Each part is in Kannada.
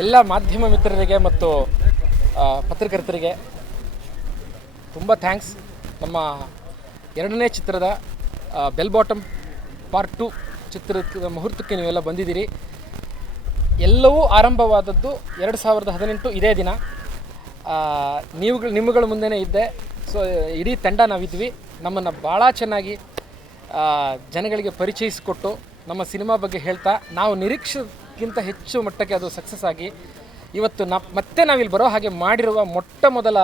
ಎಲ್ಲ ಮಾಧ್ಯಮ ಮಿತ್ರರಿಗೆ ಮತ್ತು ಪತ್ರಕರ್ತರಿಗೆ ತುಂಬ ಥ್ಯಾಂಕ್ಸ್. ನಮ್ಮ ಎರಡನೇ ಚಿತ್ರದ ಬೆಲ್ ಬಾಟಮ್ ಪಾರ್ಟ್ 2 ಚಿತ್ರದ ಮುಹೂರ್ತಕ್ಕೆ ನೀವೆಲ್ಲ ಬಂದಿದ್ದೀರಿ. ಎಲ್ಲವೂ ಆರಂಭವಾದದ್ದು 2018 ಇದೇ ದಿನ. ನಿಮ್ಮಗಳ ಮುಂದೆನೇ ಇದ್ದೆ. ಸೊ ಇಡೀ ತಂಡ ನಾವಿದ್ವಿ. ನಮ್ಮನ್ನು ಭಾಳ ಚೆನ್ನಾಗಿ ಜನಗಳಿಗೆ ಪರಿಚಯಿಸಿಕೊಟ್ಟು ನಮ್ಮ ಸಿನಿಮಾ ಬಗ್ಗೆ ಹೇಳ್ತಾ ನಾವು ನಿರೀಕ್ಷೆಗಿಂತ ಹೆಚ್ಚು ಮಟ್ಟಕ್ಕೆ ಅದು ಸಕ್ಸಸ್ ಆಗಿ ಇವತ್ತು ಮತ್ತೆ ನಾವಿಲ್ಲಿ ಬರೋ ಹಾಗೆ ಮಾಡಿರುವ ಮೊಟ್ಟ ಮೊದಲ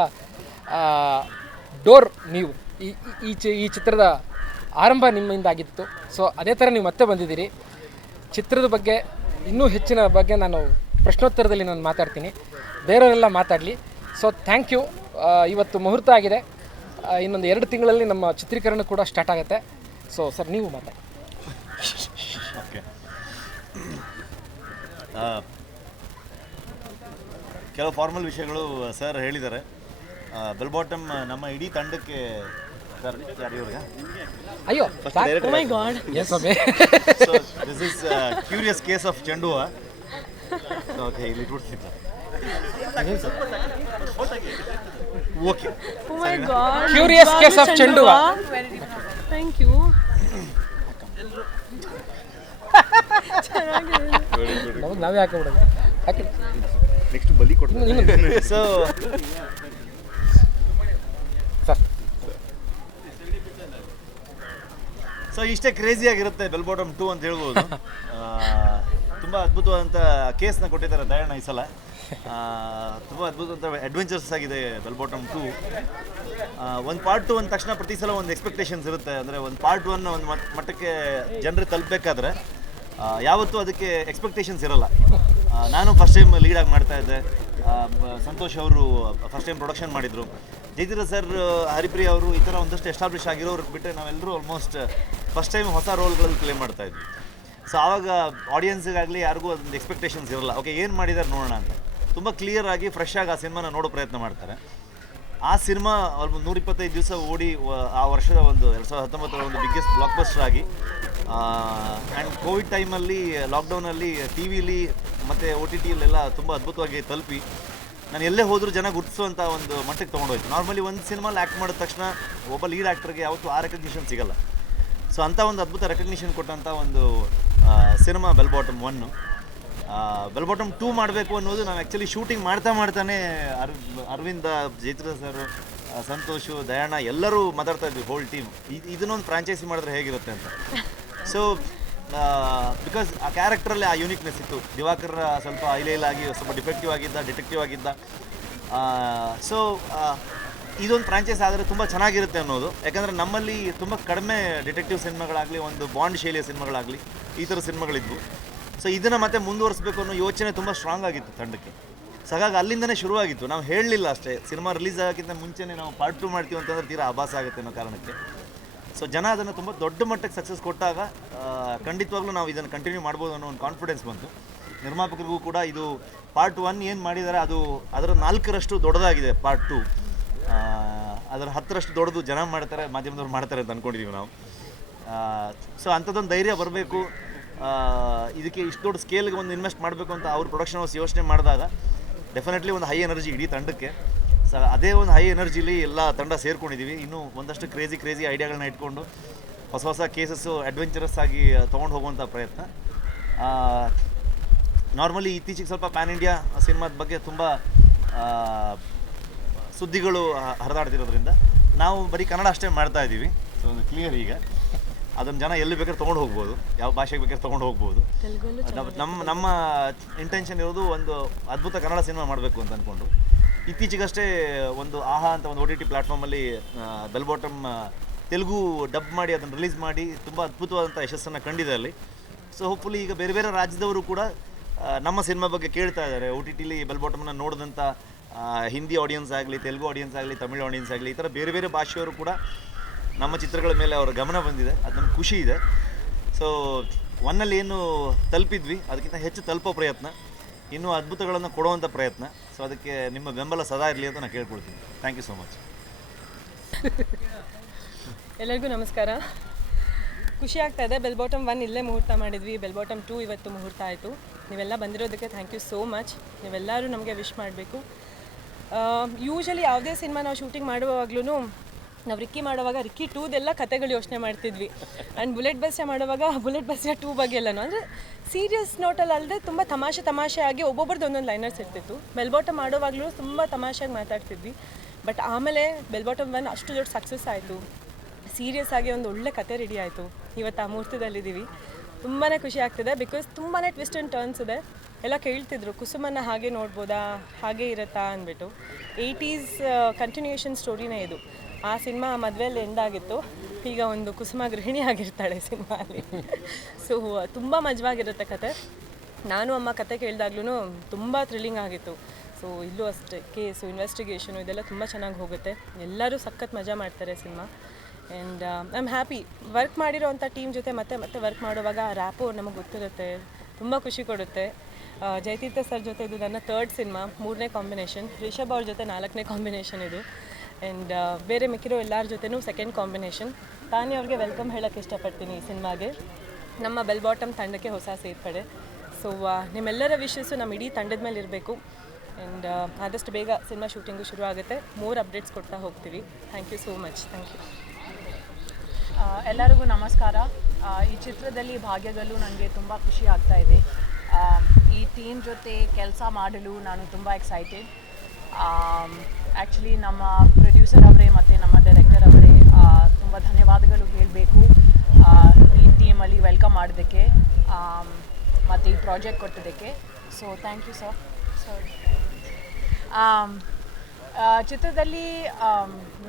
ಡೋರ್ ನೀವು ಈ ಚಿತ್ರದ ಆರಂಭ ನಿಮ್ಮಿಂದಾಗಿತ್ತು. ಸೊ ಅದೇ ಥರ ನೀವು ಮತ್ತೆ ಬಂದಿದ್ದೀರಿ. ಚಿತ್ರದ ಬಗ್ಗೆ ಇನ್ನೂ ಹೆಚ್ಚಿನ ಬಗ್ಗೆ ನಾನು ಪ್ರಶ್ನೋತ್ತರದಲ್ಲಿ ನಾನು ಮಾತಾಡ್ತೀನಿ, ಬೇರೆಯವರೆಲ್ಲ ಮಾತಾಡಲಿ. So thank you. ಇವತ್ತು ಮುಹೂರ್ತ ಆಗಿದೆ. ಇನ್ನೊಂದು 2 ತಿಂಗಳಲ್ಲಿ ನಮ್ಮ ಚಿತ್ರೀಕರಣ ಕೂಡ ಸ್ಟಾರ್ಟ್ ಆಗುತ್ತೆ. ಸೊ ಸರ್ ನೀವು ಮಾತಾಡಿ. ಓಕೆ, ಕೆಲವು ಫಾರ್ಮಲ್ ವಿಷಯಗಳು ಸರ್ ಹೇಳಿದ್ದಾರೆ. ಬೆಲ್ ಬಾಟಮ್ ನಮ್ಮ ಇಡೀ ತಂಡಕ್ಕೆ ಸರ್ ಯಾರಿವ್ರಿಗೆ ಅಯ್ಯೋ Oh my God. Yes okay. So this is curious case of ಚೆಂಡು. ಓಕೆ, ಇಲ್ಲಿ ಇಟ್ಬಿಡ್ತೀನಿ. Okay, Oh my God. Curious case of ಚೆಂಡುವ. Thank you. ನಮಗೆ ನಾವೇ ಹಾಕಿಬಿಡೋದು. ಹಾಕಿ ನೆಕ್ಸ್ಟ್ ಬಲಿ ಕೊಡ್ತೀನಿ. ಸೊ ಸೊ ಇಷ್ಟೇ ಕ್ರೇಜಿಯಾಗಿರುತ್ತೆ ಬೆಲ್ ಬಾಟಮ್ 2 ಅಂತ ಹೇಳ್ಬೋದು. ತುಂಬ ಅದ್ಭುತವಾದಂಥ ಕೇಸ್ನ ಕೊಟ್ಟಿದ್ದಾರೆ ದಯಣ್ಣ ಈ ಸಲ. ತುಂಬ ಅದ್ಭುತವಾದಂಥ ಅಡ್ವೆಂಚರ್ಸ್ ಆಗಿದೆ ಬೆಲ್ ಬಾಟಮ್ 2. ಒಂದು ಪಾರ್ಟ್ 2 ಅಂದ ತಕ್ಷಣ ಪ್ರತಿ ಸಲ ಒಂದು ಎಕ್ಸ್ಪೆಕ್ಟೇಷನ್ಸ್ ಇರುತ್ತೆ. ಅಂದರೆ ಒಂದು ಪಾರ್ಟ್ 1 ಒಂದು ಮಟ್ಟಕ್ಕೆ ಜನರಿಗೆ ತಲುಪಬೇಕಾದ್ರೆ ಯಾವತ್ತೂ ಅದಕ್ಕೆ ಎಕ್ಸ್ಪೆಕ್ಟೇಷನ್ಸ್ ಇರಲ್ಲ. ನಾನು ಫಸ್ಟ್ ಟೈಮ್ ಲೀಡಾಗಿ ಮಾಡ್ತಾಯಿದ್ದೆ. ಸಂತೋಷ್ ಅವರು ಫಸ್ಟ್ ಟೈಮ್ ಪ್ರೊಡಕ್ಷನ್ ಮಾಡಿದರು. ಜೈತಿರ ಸರ್, ಹರಿಪ್ರಿಯ ಅವರು ಈ ಥರ ಒಂದಷ್ಟು ಎಸ್ಟಾಬ್ಲಿಷ್ ಆಗಿರೋರು ಬಿಟ್ಟರೆ ನಾವೆಲ್ಲರೂ ಆಲ್ಮೋಸ್ಟ್ ಫಸ್ಟ್ ಟೈಮ್ ಹೊಸ ರೋಲ್ಗಳಲ್ಲಿ ಪ್ಲೇ ಮಾಡ್ತಾಯಿದ್ವಿ. ಸೊ ಆವಾಗ ಆಡಿಯನ್ಸಿಗಾಗಲಿ ಯಾರಿಗೂ ಅದೊಂದು ಎಕ್ಸ್ಪೆಕ್ಟೇಷನ್ಸ್ ಇರಲ್ಲ. ಓಕೆ, ಏನು ಮಾಡಿದ್ದಾರೆ ನೋಡೋಣ ಅಂತ. ತುಂಬ ಕ್ಲಿಯರ್ ಆಗಿ ಫ್ರೆಶ್ ಆಗಿ ಆ ಸಿನಿಮಾನ ನೋಡೋ ಪ್ರಯತ್ನ ಮಾಡ್ತಾರೆ. ಆ ಸಿನಿಮಾ ಆಲ್ಮೋಸ್ಟ್ 125 ದಿವಸ ಓಡಿ ಆ ವರ್ಷದ ಒಂದು 2019 ಒಂದು ಬಿಗ್ಗೆಸ್ಟ್ ಬ್ಲಾಕ್ ಬಸ್ಟರ್ ಆಗಿ, ಆ್ಯಂಡ್ ಕೋವಿಡ್ ಟೈಮಲ್ಲಿ ಲಾಕ್ಡೌನಲ್ಲಿ ಟಿ ವಿಲಿ ಮತ್ತು OTTಯಲ್ಲೆಲ್ಲ ತುಂಬ ಅದ್ಭುತವಾಗಿ ತಲುಪಿ ನಾನು ಎಲ್ಲೇ ಹೋದರೂ ಜನ ಗುರುತಿಸುವಂಥ ಒಂದು ಮಟ್ಟಕ್ಕೆ ತೊಗೊಂಡೋಯ್ತು. ನಾರ್ಮಲಿ ಒಂದು ಸಿನಿಮಾಲಿ ಆ್ಯಕ್ಟ್ ಮಾಡಿದ ತಕ್ಷಣ ಒಬ್ಬ ಲೀಡ್ ಆ್ಯಕ್ಟರ್ಗೆ ಯಾವತ್ತೂ ಆ ರೆಕಗ್ನಿಷನ್ ಸಿಗಲ್ಲ. ಸೊ ಅಂಥ ಒಂದು ಅದ್ಭುತ ರೆಕಗ್ನಿಷನ್ ಕೊಟ್ಟಂಥ ಒಂದು cinema bell bottom 1. Bell Bottom 2 ಮಾಡಬೇಕು ಅನ್ನೋದು ನಾವು ಆ್ಯಕ್ಚುಲಿ ಶೂಟಿಂಗ್ ಮಾಡ್ತಾನೆ ಅರವಿಂದ, ಜೈತ್ರ ಸರ್, ಸಂತೋಷು, ದಯಣ್ಣ ಎಲ್ಲರೂ ಮಾತಾಡ್ತಾ ಇದ್ವಿ, ಹೋಲ್ ಟೀಮ್, ಇದನ್ನೊಂದು ಫ್ರಾಂಚೈಸಿ ಮಾಡಿದ್ರೆ ಹೇಗಿರುತ್ತೆ ಅಂತ. ಸೊ ಬಿಕಾಸ್ ಆ ಕ್ಯಾರೆಕ್ಟ್ರಲ್ಲಿ ಆ ಯೂನಿಕ್ನೆಸ್ ಇತ್ತು. ದಿವಾಕರ್ ಸ್ವಲ್ಪ ಐಲೈಲಾಗಿ ಸ್ವಲ್ಪ ಡಿಫೆಕ್ಟಿವ್ ಆಗಿದ್ದ, ಡಿಟೆಕ್ಟಿವ್ ಆಗಿದ್ದ. ಸೊ ಇದೊಂದು ಫ್ರಾಂಚೈಸ್ ಆದರೆ ತುಂಬ ಚೆನ್ನಾಗಿರುತ್ತೆ ಅನ್ನೋದು. ಯಾಕಂದರೆ ನಮ್ಮಲ್ಲಿ ತುಂಬ ಕಡಿಮೆ ಡಿಟೆಕ್ಟಿವ್ ಸಿನಿಮಾಗಳಾಗಲಿ, ಒಂದು ಬಾಂಡ್ ಶೈಲಿಯ ಸಿನಿಮಾಗಳಾಗಲಿ, ಈ ಥರ ಸಿನಿಮಾಗಳಿದ್ವು. ಸೊ ಇದನ್ನು ಮತ್ತೆ ಮುಂದುವರಿಸಬೇಕು ಅನ್ನೋ ಯೋಚನೆ ತುಂಬ ಸ್ಟ್ರಾಂಗ್ ಆಗಿತ್ತು ತಂಡಕ್ಕೆ. ಸೊ ಹಾಗಾಗಿ ಅಲ್ಲಿಂದನೇ ಶುರುವಾಗಿತ್ತು. ನಾವು ಹೇಳಲಿಲ್ಲ ಅಷ್ಟೇ, ಸಿನಿಮಾ ರಿಲೀಸ್ ಆಗೋಕ್ಕಿಂತ ಮುಂಚೆನೇ ನಾವು ಪಾರ್ಟ್ 2 ಮಾಡ್ತೀವಿ ಅಂತಂದ್ರೆ ತೀರಾ ಆಭಾಸ ಆಗುತ್ತೆ ಅನ್ನೋ ಕಾರಣಕ್ಕೆ. ಸೊ ಜನ ಅದನ್ನು ತುಂಬ ದೊಡ್ಡ ಮಟ್ಟಕ್ಕೆ ಸಕ್ಸಸ್ ಕೊಟ್ಟಾಗ ಖಂಡಿತವಾಗ್ಲೂ ನಾವು ಇದನ್ನು ಕಂಟಿನ್ಯೂ ಮಾಡ್ಬೋದು ಅನ್ನೋ ಒಂದು ಕಾನ್ಫಿಡೆನ್ಸ್ ಬಂತು. ನಿರ್ಮಾಪಕರಿಗೂ ಕೂಡ ಇದು ಪಾರ್ಟ್ 1 ಏನು ಮಾಡಿದ್ದಾರೆ ಅದು ಅದರ 4ರಷ್ಟು ದೊಡ್ಡದಾಗಿದೆ. ಪಾರ್ಟ್ 2 ಅದರ 10ರಷ್ಟು ದೊಡ್ಡದು ಜನ ಮಾಡ್ತಾರೆ, ಮಾಧ್ಯಮದವ್ರು ಮಾಡ್ತಾರೆ ಅಂತ ಅಂದ್ಕೊಂಡಿದ್ದೀವಿ ನಾವು. ಸೊ ಅಂಥದ್ದೊಂದು ಧೈರ್ಯ ಬರಬೇಕು. ಇದಕ್ಕೆ ಇಷ್ಟು ದೊಡ್ಡ ಸ್ಕೇಲ್ಗೆ ಒಂದು ಇನ್ವೆಸ್ಟ್ ಮಾಡಬೇಕು ಅಂತ ಅವ್ರು ಪ್ರೊಡಕ್ಷನ್ ಹೌಸ್ ಯೋಚನೆ ಮಾಡಿದಾಗ ಡೆಫಿನೆಟ್ಲಿ ಒಂದು ಹೈ ಎನರ್ಜಿ ಇಡೀ ತಂಡಕ್ಕೆ. ಸೊ ಅದೇ ಒಂದು ಹೈ ಎನರ್ಜಿಲಿ ಎಲ್ಲ ತಂಡ ಸೇರ್ಕೊಂಡಿದ್ದೀವಿ. ಇನ್ನೂ ಒಂದಷ್ಟು ಕ್ರೇಜಿ ಐಡಿಯಾಗಳನ್ನ ಇಟ್ಕೊಂಡು ಹೊಸ ಕೇಸಸ್ಸು ಅಡ್ವೆಂಚರಸ್ ಆಗಿ ತೊಗೊಂಡು ಹೋಗುವಂಥ ಪ್ರಯತ್ನ. ನಾರ್ಮಲಿ ಇತ್ತೀಚೆಗೆ ಸ್ವಲ್ಪ ಪ್ಯಾನ್ ಇಂಡಿಯಾ ಸಿನಿಮಾದ ಬಗ್ಗೆ ತುಂಬ ಸುದ್ದಿಗಳು ಹರಿದಾಡ್ತಿರೋದ್ರಿಂದ ನಾವು ಬರೀ ಕನ್ನಡ ಅಷ್ಟೇ ಮಾಡ್ತಾ ಇದ್ದೀವಿ. ಸೊ ಒಂದು ಕ್ಲಿಯರ್ ಈಗ ಅದನ್ನು ಜನ ಎಲ್ಲಿ ಬೇಕಾದ್ರೆ ತೊಗೊಂಡು ಹೋಗ್ಬೋದು, ಯಾವ ಭಾಷೆಗೆ ಬೇಕಾದ್ರೆ ತೊಗೊಂಡು ಹೋಗ್ಬೋದು. ನಮ್ಮ ಇಂಟೆನ್ಷನ್ ಇರೋದು ಒಂದು ಅದ್ಭುತ ಕನ್ನಡ ಸಿನಿಮಾ ಮಾಡಬೇಕು ಅಂತ ಅಂದ್ಕೊಂಡು ಇತ್ತೀಚೆಗಷ್ಟೇ ಒಂದು ಆಹಾ ಅಂತ ಒಂದು OTT ಪ್ಲ್ಯಾಟ್ಫಾರ್ಮಲ್ಲಿ ಬೆಲ್ ಬಾಟಮ್ ತೆಲುಗು ಡಬ್ ಮಾಡಿ ಅದನ್ನು ರಿಲೀಸ್ ಮಾಡಿ ತುಂಬ ಅದ್ಭುತವಾದಂಥ ಯಶಸ್ಸನ್ನು ಕಂಡಿದೆ ಅಲ್ಲಿ. ಸೊ ಹೋಪ್ಫುಲಿ ಈಗ ಬೇರೆ ಬೇರೆ ರಾಜ್ಯದವರು ಕೂಡ ನಮ್ಮ ಸಿನಿಮಾ ಬಗ್ಗೆ ಕೇಳ್ತಾ ಇದ್ದಾರೆ. OTTಲಿ ಬೆಲ್ ಬಾಟಮನ್ನು ನೋಡಿದಂಥ ಹಿಂದಿ ಆಡಿಯನ್ಸ್ ಆಗಲಿ, ತೆಲುಗು ಆಡಿಯನ್ಸ್ ಆಗಲಿ, ತಮಿಳು ಆಡಿಯನ್ಸ್ ಆಗಲಿ, ಈ ಥರ ಬೇರೆ ಬೇರೆ ಭಾಷೆಯವರು ಕೂಡ ನಮ್ಮ ಚಿತ್ರಗಳ ಮೇಲೆ ಅವರ ಗಮನ ಬಂದಿದೆ. ಅದು ನಮ್ಗೆ ಖುಷಿ ಇದೆ. ಸೊ 1ನಲ್ಲಿ ಏನು ತಲುಪಿದ್ವಿ ಅದಕ್ಕಿಂತ ಹೆಚ್ಚು ತಲುಪೋ ಪ್ರಯತ್ನ, ಇನ್ನೂ ಅದ್ಭುತಗಳನ್ನು ಕೊಡುವಂಥ ಪ್ರಯತ್ನ. ಸೊ ಅದಕ್ಕೆ ನಿಮ್ಮ ಬೆಂಬಲ ಸದಾ ಇರಲಿ ಅಂತ ನಾನು ಕೇಳ್ಕೊಳ್ತೀನಿ. Thank you so much. ಎಲ್ಲರಿಗೂ ನಮಸ್ಕಾರ. ಖುಷಿ ಆಗ್ತಾ ಇದೆ. ಬೆಲ್ ಬಾಟಮ್ 1 ಇಲ್ಲೇ ಮುಹೂರ್ತ ಮಾಡಿದ್ವಿ, ಬೆಲ್ ಬಾಟಮ್ 2 ಇವತ್ತು ಮುಹೂರ್ತ ಆಯಿತು. ನೀವೆಲ್ಲ ಬಂದಿರೋದಕ್ಕೆ ಥ್ಯಾಂಕ್ ಯು ಸೋ ಮಚ್. ನೀವೆಲ್ಲರೂ ನಮಗೆ ವಿಶ್ ಮಾಡಬೇಕು. ಯೂಶಲಿ ಯಾವುದೇ ಸಿನಿಮಾ ನಾವು ಶೂಟಿಂಗ್ ಮಾಡುವಾಗ್ಲೂ ನಾವು ರಿಕ್ಕಿ ಮಾಡುವಾಗ ರಿಕ್ಕಿ 2ದೆಲ್ಲ ಕತೆಗಳು ಯೋಚನೆ ಮಾಡ್ತಿದ್ವಿ. ಆ್ಯಂಡ್ ಬುಲೆಟ್ ಬಸ್ಯ ಮಾಡುವಾಗ ಬುಲೆಟ್ ಬಸ್ಯ 2 ಬಗ್ಗೆ ಎಲ್ಲನೂ ಅಂದರೆ ಸೀರಿಯಸ್ ನೋಟಲ್ಲಿ ಅಲ್ಲದೆ ತುಂಬ ತಮಾಷೆ ಆಗಿ ಒಬ್ಬೊಬ್ರದ್ದು ಒಂದೊಂದು ಲೈನರ್ಸ್ ಇರ್ತಿತ್ತು. ಬೆಲ್ ಬಾಟಮ್ ಮಾಡುವಾಗಲೂ ತುಂಬ ತಮಾಷೆಯಾಗಿ ಮಾತಾಡ್ತಿದ್ವಿ. ಬಟ್ ಆಮೇಲೆ ಬೆಲ್ ಬಾಟಮ್ 1 ಅಷ್ಟು ದೊಡ್ಡ ಸಕ್ಸಸ್ ಆಯಿತು. ಸೀರಿಯಸ್ ಆಗಿ ಒಂದು ಒಳ್ಳೆ ಕತೆ ರೆಡಿ ಆಯಿತು. ಇವತ್ತು ಆ ಮುಹೂರ್ತದಲ್ಲಿದ್ದೀವಿ. ತುಂಬಾ ಖುಷಿ ಆಗ್ತಿದೆ. ಬಿಕಾಸ್ ತುಂಬಾ ಟ್ವಿಸ್ಟ್ ಆ್ಯಂಡ್ ಟರ್ನ್ಸ್ ಇದೆ. ಎಲ್ಲ ಕೇಳ್ತಿದ್ರು ಕುಸುಮನ್ನ ಹಾಗೆ ನೋಡ್ಬೋದಾ, ಹಾಗೆ ಇರುತ್ತಾ ಅಂದ್ಬಿಟ್ಟು. 80s ಕಂಟಿನ್ಯೂಯೇಷನ್ ಸ್ಟೋರಿನೇ ಇದು. ಆ ಸಿನಿಮಾ ಮದುವೆಯಲ್ಲಿ ಎಂಡಾಗಿತ್ತು. ಈಗ ಒಂದು ಕುಸುಮ ಗೃಹಿಣಿ ಆಗಿರ್ತಾಳೆ ಸಿನಿಮಾಲಿ. ಸೊ ತುಂಬ ಮಜವಾಗಿರುತ್ತೆ ಕತೆ. ನಾನು ಅಮ್ಮ ಕತೆ ಕೇಳಿದಾಗ್ಲೂ ತುಂಬ ಥ್ರಿಲ್ಲಿಂಗ್ ಆಗಿತ್ತು. ಸೊ ಇಲ್ಲೂ ಅಷ್ಟೇ ಕೇಸು, ಇನ್ವೆಸ್ಟಿಗೇಷನು ಇದೆಲ್ಲ ತುಂಬ ಚೆನ್ನಾಗಿ ಹೋಗುತ್ತೆ. ಎಲ್ಲರೂ ಸಖತ್ ಮಜಾ ಮಾಡ್ತಾರೆ cinema. And I am happy work ಮಾಡಿರೋವಂಥ ಟೀಮ್ ಜೊತೆ ಮತ್ತೆ ವರ್ಕ್ ಮಾಡುವಾಗ ರ್ಯಾಪು ನಮಗೆ ಗೊತ್ತಿರುತ್ತೆ, ತುಂಬ ಖುಷಿ ಕೊಡುತ್ತೆ. ಜಯತೀರ್ಥ ಸರ್ ಜೊತೆ ಇದು ನನ್ನ 3rd ಸಿನಿಮಾ, 3ನೇ ಕಾಂಬಿನೇಷನ್. ರಿಷಬ್ ಅವ್ರ ಜೊತೆ 4ನೇ ಕಾಂಬಿನೇಷನ್ ಇದು. ಆ್ಯಂಡ್ ಬೇರೆ ಮಿಕ್ಕಿರೋ ಎಲ್ಲರ ಜೊತೆನೂ 2nd ಕಾಂಬಿನೇಷನ್. ತಾನೇ ಅವ್ರಿಗೆ ವೆಲ್ಕಮ್ ಹೇಳೋಕ್ಕೆ ಇಷ್ಟಪಡ್ತೀನಿ ಈ ಸಿನಿಮಾಗೆ, ನಮ್ಮ ಬೆಲ್ ಬಾಟಮ್ ತಂಡಕ್ಕೆ ಹೊಸ ಸೇರ್ಪಡೆ. ಸೊ ನಿಮ್ಮೆಲ್ಲರ ವಿಶಸ್ಸು ನಮ್ಮ ಇಡೀ ತಂಡದ ಮೇಲೆ ಇರಬೇಕು. ಆ್ಯಂಡ್ ಆದಷ್ಟು ಬೇಗ ಸಿನಿಮಾ ಶೂಟಿಂಗು ಶುರು ಆಗುತ್ತೆ. ಮೋರ್ ಅಪ್ಡೇಟ್ಸ್ ಕೊಡ್ತಾ ಹೋಗ್ತೀವಿ. Thank you so much. Thank you. ಎಲ್ಲರಿಗೂ ನಮಸ್ಕಾರ. ಈ ಚಿತ್ರದಲ್ಲಿ ಭಾಗ್ಯದಲ್ಲೂ ನನಗೆ ತುಂಬ ಖುಷಿ ಆಗ್ತಾ ಇದೆ. ಈ ಟೀಮ್ ಜೊತೆ ಕೆಲಸ ಮಾಡಲು ನಾನು ತುಂಬ ಎಕ್ಸೈಟೆಡ್. ಆ್ಯಕ್ಚುಲಿ ನಮ್ಮ ಪ್ರೊಡ್ಯೂಸರ್ ಅವರೇ ಮತ್ತು ನಮ್ಮ ಡೈರೆಕ್ಟರ್ ಅವರೇ ತುಂಬ ಧನ್ಯವಾದಗಳು ಹೇಳಬೇಕು ಈ ಟೀಮಲ್ಲಿ ವೆಲ್ಕಮ್ ಮಾಡೋದಕ್ಕೆ ಮತ್ತು ಈ ಪ್ರಾಜೆಕ್ಟ್ ಕೊಟ್ಟಿದ್ದಕ್ಕೆ. So thank you sir. ಚಿತ್ರದಲ್ಲಿ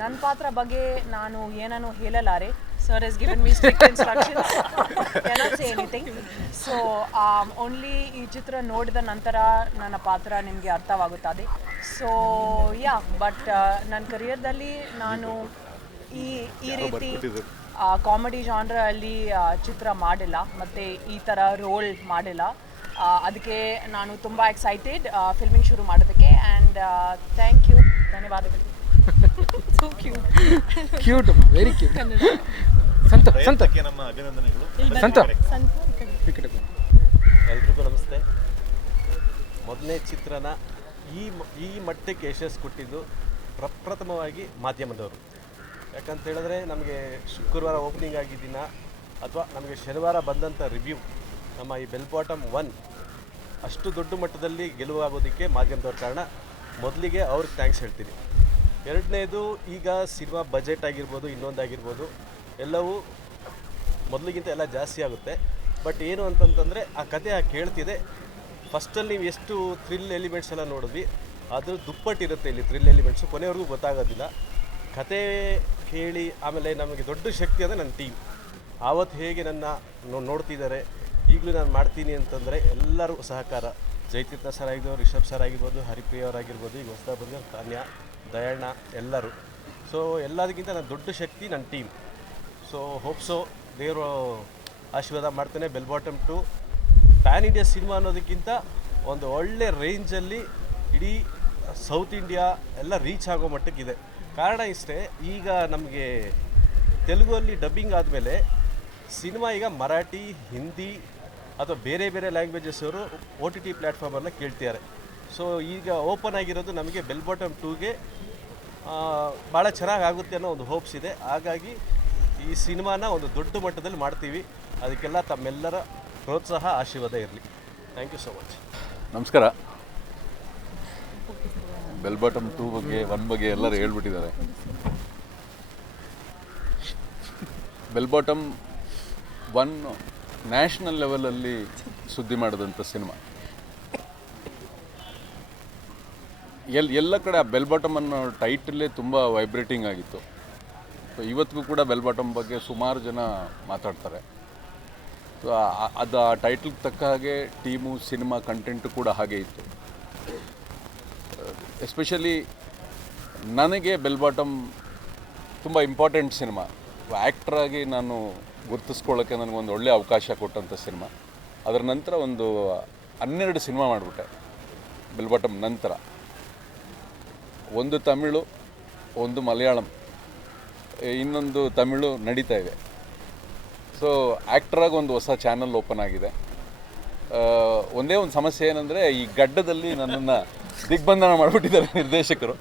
ನನ್ನ ಪಾತ್ರ ಬಗ್ಗೆ ನಾನು ಏನನ್ನು ಹೇಳಲಾರೆ. Sir has given me strict instructions. Cannot say anything. So only ಈ ಚಿತ್ರ ನೋಡಿದ ನಂತರ ನನ್ನ ಪಾತ್ರ ನಿಮಗೆ ಅರ್ಥವಾಗುತ್ತದೆ. ಸೊ ಬಟ್ ನನ್ನ ಕರಿಯರ್ದಲ್ಲಿ ನಾನು ಈ ರೀತಿ ಕಾಮಿಡಿ ಜಾನ್ರ ಅಲ್ಲಿ ಚಿತ್ರ ಮಾಡಿಲ್ಲ ಮತ್ತು ಈ ಥರ ರೋಲ್ ಮಾಡಿಲ್ಲ. ಅದಕ್ಕೆ ನಾನು ತುಂಬ ಎಕ್ಸೈಟೆಡ್ ಫಿಲ್ಮಿಂಗ್ ಶುರು ಮಾಡೋದಕ್ಕೆ. ಆ್ಯಂಡ್ ಥ್ಯಾಂಕ್ ಯು, ಧನ್ಯವಾದಗಳು. So cute. Cute, very cute. ಸಂತ ಪ್ರಯತ್ನಕ್ಕೆ ನಮ್ಮ ಅಭಿನಂದನೆಗಳು. ಎಲ್ರಿಗೂ ನಮಸ್ತೆ. ಮೊದಲನೇ ಚಿತ್ರನ ಈ ಮಟ್ಟಕ್ಕೆ ಯಶಸ್ಸು ಕೊಟ್ಟಿದ್ದು ಪ್ರಪ್ರಥಮವಾಗಿ ಮಾಧ್ಯಮದವರು. ಯಾಕಂತ ಹೇಳಿದ್ರೆ ನಮಗೆ ಶುಕ್ರವಾರ ಓಪನಿಂಗ್ ಆಗಿದ್ದಿನ ಅಥವಾ ನಮಗೆ ಶನಿವಾರ ಬಂದಂಥ ರಿವ್ಯೂ ನಮ್ಮ ಈ ಬೆಲ್ ಬಾಟಮ್ 1 ಅಷ್ಟು ದೊಡ್ಡ ಮಟ್ಟದಲ್ಲಿ ಗೆಲುವಾಗೋದಕ್ಕೆ ಮಾಧ್ಯಮದವ್ರ ಕಾರಣ. ಮೊದಲಿಗೆ ಅವ್ರಿಗೆ ಥ್ಯಾಂಕ್ಸ್ ಹೇಳ್ತೀನಿ. ಎರಡನೇದು, ಈಗ ಸಿನಿಮಾ ಬಜೆಟ್ ಆಗಿರ್ಬೋದು, ಇನ್ನೊಂದಾಗಿರ್ಬೋದು, ಎಲ್ಲವೂ ಮೊದಲಿಗಿಂತ ಎಲ್ಲ ಜಾಸ್ತಿ ಆಗುತ್ತೆ. ಬಟ್ ಏನು ಅಂತಂತಂದರೆ ಆ ಕತೆ ಕೇಳ್ತಿದೆ. ಫಸ್ಟಲ್ಲಿ ನೀವು ಎಷ್ಟು ಥ್ರಿಲ್ ಎಲಿಮೆಂಟ್ಸ್ ಎಲ್ಲ ನೋಡಿದ್ವಿ, ಅದ್ರ ದುಪ್ಪಟ್ಟಿರುತ್ತೆ ಇಲ್ಲಿ ಥ್ರಿಲ್ ಎಲಿಮೆಂಟ್ಸು. ಕೊನೆವರೆಗೂ ಗೊತ್ತಾಗೋದಿಲ್ಲ. ಕತೆ ಕೇಳಿ ಆಮೇಲೆ ನಮಗೆ ದೊಡ್ಡ ಶಕ್ತಿ ಅಂದರೆ ನನ್ನ ಟೀಮ್. ಆವತ್ತು ಹೇಗೆ ನನ್ನ ನೋಡ್ತಿದ್ದಾರೆ, ಈಗಲೂ ನಾನು ಮಾಡ್ತೀನಿ ಅಂತಂದರೆ ಎಲ್ಲರೂ ಸಹಕಾರ. ಜಯತೀರ್ಥ ಸರ್ ಆಗಿರ್ಬೋದು, ರಿಷಬ್ ಸರ್ ಆಗಿರ್ಬೋದು, ಹರಿಪ್ರಿಯ ಅವರಾಗಿರ್ಬೋದು, ಈಗ ಹೊಸದಾಗಿ ಬಂದ ತಾನ್ಯ, ದಯಣ್ಣ, ಎಲ್ಲರೂ. ಸೊ ಎಲ್ಲದಕ್ಕಿಂತ ನನ್ನ ದೊಡ್ಡ ಶಕ್ತಿ ನನ್ನ ಟೀಮ್. ಸೊ ಹೋಪ್ಸೋ ದೇವರು ಆಶೀರ್ವಾದ ಮಾಡ್ತಾನೆ. Bell Bottom 2 PAN India cinema ಅನ್ನೋದಕ್ಕಿಂತ ಒಂದು ಒಳ್ಳೆ ರೇಂಜಲ್ಲಿ ಇಡೀ ಸೌತ್ ಇಂಡಿಯಾ ಎಲ್ಲ ರೀಚ್ ಆಗೋ ಮಟ್ಟಕ್ಕಿದೆ. ಕಾರಣ ಇಷ್ಟೇ, ಈಗ ನಮಗೆ ತೆಲುಗಲ್ಲಿ ಡಬ್ಬಿಂಗ್ ಆದಮೇಲೆ ಸಿನಿಮಾ ಈಗ ಮರಾಠಿ, ಹಿಂದಿ ಅಥವಾ ಬೇರೆ ಬೇರೆ ಲ್ಯಾಂಗ್ವೇಜಸ್ ಅವರು OTT ಪ್ಲ್ಯಾಟ್ಫಾರ್ಮನ್ನು ಕೇಳ್ತಿದ್ದಾರೆ. ಸೊ ಈಗ ಓಪನ್ ಆಗಿರೋದು ನಮಗೆ ಬೆಲ್ ಬಾಟಮ್ 2ಗೆ ಭಾಳ ಚೆನ್ನಾಗಿ ಆಗುತ್ತೆ ಅನ್ನೋ ಒಂದು ಹೋಪ್ಸ್ ಇದೆ. ಹಾಗಾಗಿ ಈ ಸಿನಿಮಾನ ಒಂದು ದೊಡ್ಡ ಮಟ್ಟದಲ್ಲಿ ಮಾಡ್ತೀವಿ. ಅದಕ್ಕೆಲ್ಲ ತಮ್ಮೆಲ್ಲರ ಪ್ರೋತ್ಸಾಹ, ಆಶೀರ್ವಾದ ಇರಲಿ. Thank you so much. ನಮಸ್ಕಾರ. ಬೆಲ್ ಬಾಟಮ್ 2 ಬಗ್ಗೆ 1 ಬಗ್ಗೆ ಎಲ್ಲರೂ ಹೇಳ್ಬಿಟ್ಟಿದ್ದಾರೆ. ಬೆಲ್ ಬಾಟಮ್ 1 ನ್ಯಾಷನಲ್ ಲೆವೆಲಲ್ಲಿ ಸುದ್ದಿ ಮಾಡಿದಂಥ ಸಿನಿಮಾ. ಎಲ್ಲ ಕಡೆ ಆ ಬೆಲ್ ಬಾಟಮ್ ಅನ್ನೋ ಟೈಟಲ್ಲೇ ತುಂಬ ವೈಬ್ರೇಟಿಂಗ್ ಆಗಿತ್ತು. ಇವತ್ತಿಗೂ ಕೂಡ ಬೆಲ್ ಬಾಟಮ್ ಬಗ್ಗೆ ಸುಮಾರು ಜನ ಮಾತಾಡ್ತಾರೆ. ಸೊ ಅದು ಆ ಟೈಟ್ಲಿಗೆ ತಕ್ಕ ಹಾಗೆ ಟೀಮು, ಸಿನಿಮಾ ಕಂಟೆಂಟು ಕೂಡ ಹಾಗೆ ಇತ್ತು. ಎಸ್ಪೆಷಲಿ ನನಗೆ ಬೆಲ್ ಬಾಟಮ್ ತುಂಬ ಇಂಪಾರ್ಟೆಂಟ್ ಸಿನಿಮಾ. ಆ್ಯಕ್ಟ್ರಾಗಿ ನಾನು ಗುರ್ತಿಸ್ಕೊಳ್ಳೋಕ್ಕೆ ನನಗೊಂದು ಒಳ್ಳೆಯ ಅವಕಾಶ ಕೊಟ್ಟಂಥ ಸಿನಿಮಾ. ಅದರ ನಂತರ ಒಂದು 12 ಸಿನಿಮಾ ಮಾಡಿಬಿಟ್ಟೆ ಬೆಲ್ ಬಾಟಮ್ ನಂತರ. ಒಂದು ತಮಿಳು, ಒಂದು ಮಲಯಾಳಂ, ಇನ್ನೊಂದು ತಮಿಳು ನಡೀತಾ ಇದೆ. ಸೊ ಆ್ಯಕ್ಟ್ರಾಗಿ ಒಂದು ಹೊಸ ಚಾನಲ್ ಓಪನ್ ಆಗಿದೆ. ಒಂದೇ ಒಂದು ಸಮಸ್ಯೆ ಏನಂದರೆ ಈ ಗಡ್ಡದಲ್ಲಿ ನನ್ನನ್ನು ದಿಗ್ಬಂಧನ ಮಾಡಿಬಿಟ್ಟಿದ್ದಾರೆ ನಿರ್ದೇಶಕರು.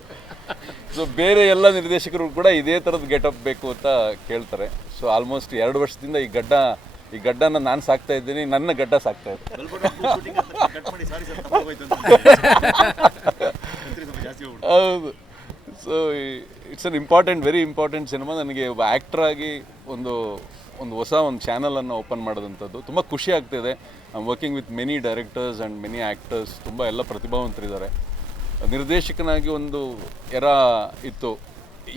ಸೊ ಬೇರೆ ಎಲ್ಲ ನಿರ್ದೇಶಕರು ಕೂಡ ಇದೇ ಥರದ ಗೆಟಪ್ ಬೇಕು ಅಂತ ಕೇಳ್ತಾರೆ. ಸೊ ಆಲ್ಮೋಸ್ಟ್ 2 ವರ್ಷದಿಂದ ಈ ಗಡ್ಡನ ನಾನು ಸಾಕ್ತಾ ಇದ್ದೀನಿ, ನನ್ನ ಗಡ್ಡ ಸಾಕ್ತಾ ಇದೆ. ಹೌದು. So it's an very important cinema. ನನಗೆ ಒಬ್ಬ ಆ್ಯಕ್ಟ್ರಾಗಿ ಒಂದು ಹೊಸ ಚಾನಲನ್ನು ಓಪನ್ ಮಾಡೋದಂಥದ್ದು ತುಂಬ ಖುಷಿ ಆಗ್ತಿದೆ. I am working with many directors and many actors, ತುಂಬ ಎಲ್ಲ ಪ್ರತಿಭಾವಂತರಿದ್ದಾರೆ. ನಿರ್ದೇಶಕನಾಗಿ ಒಂದು ಇತ್ತು.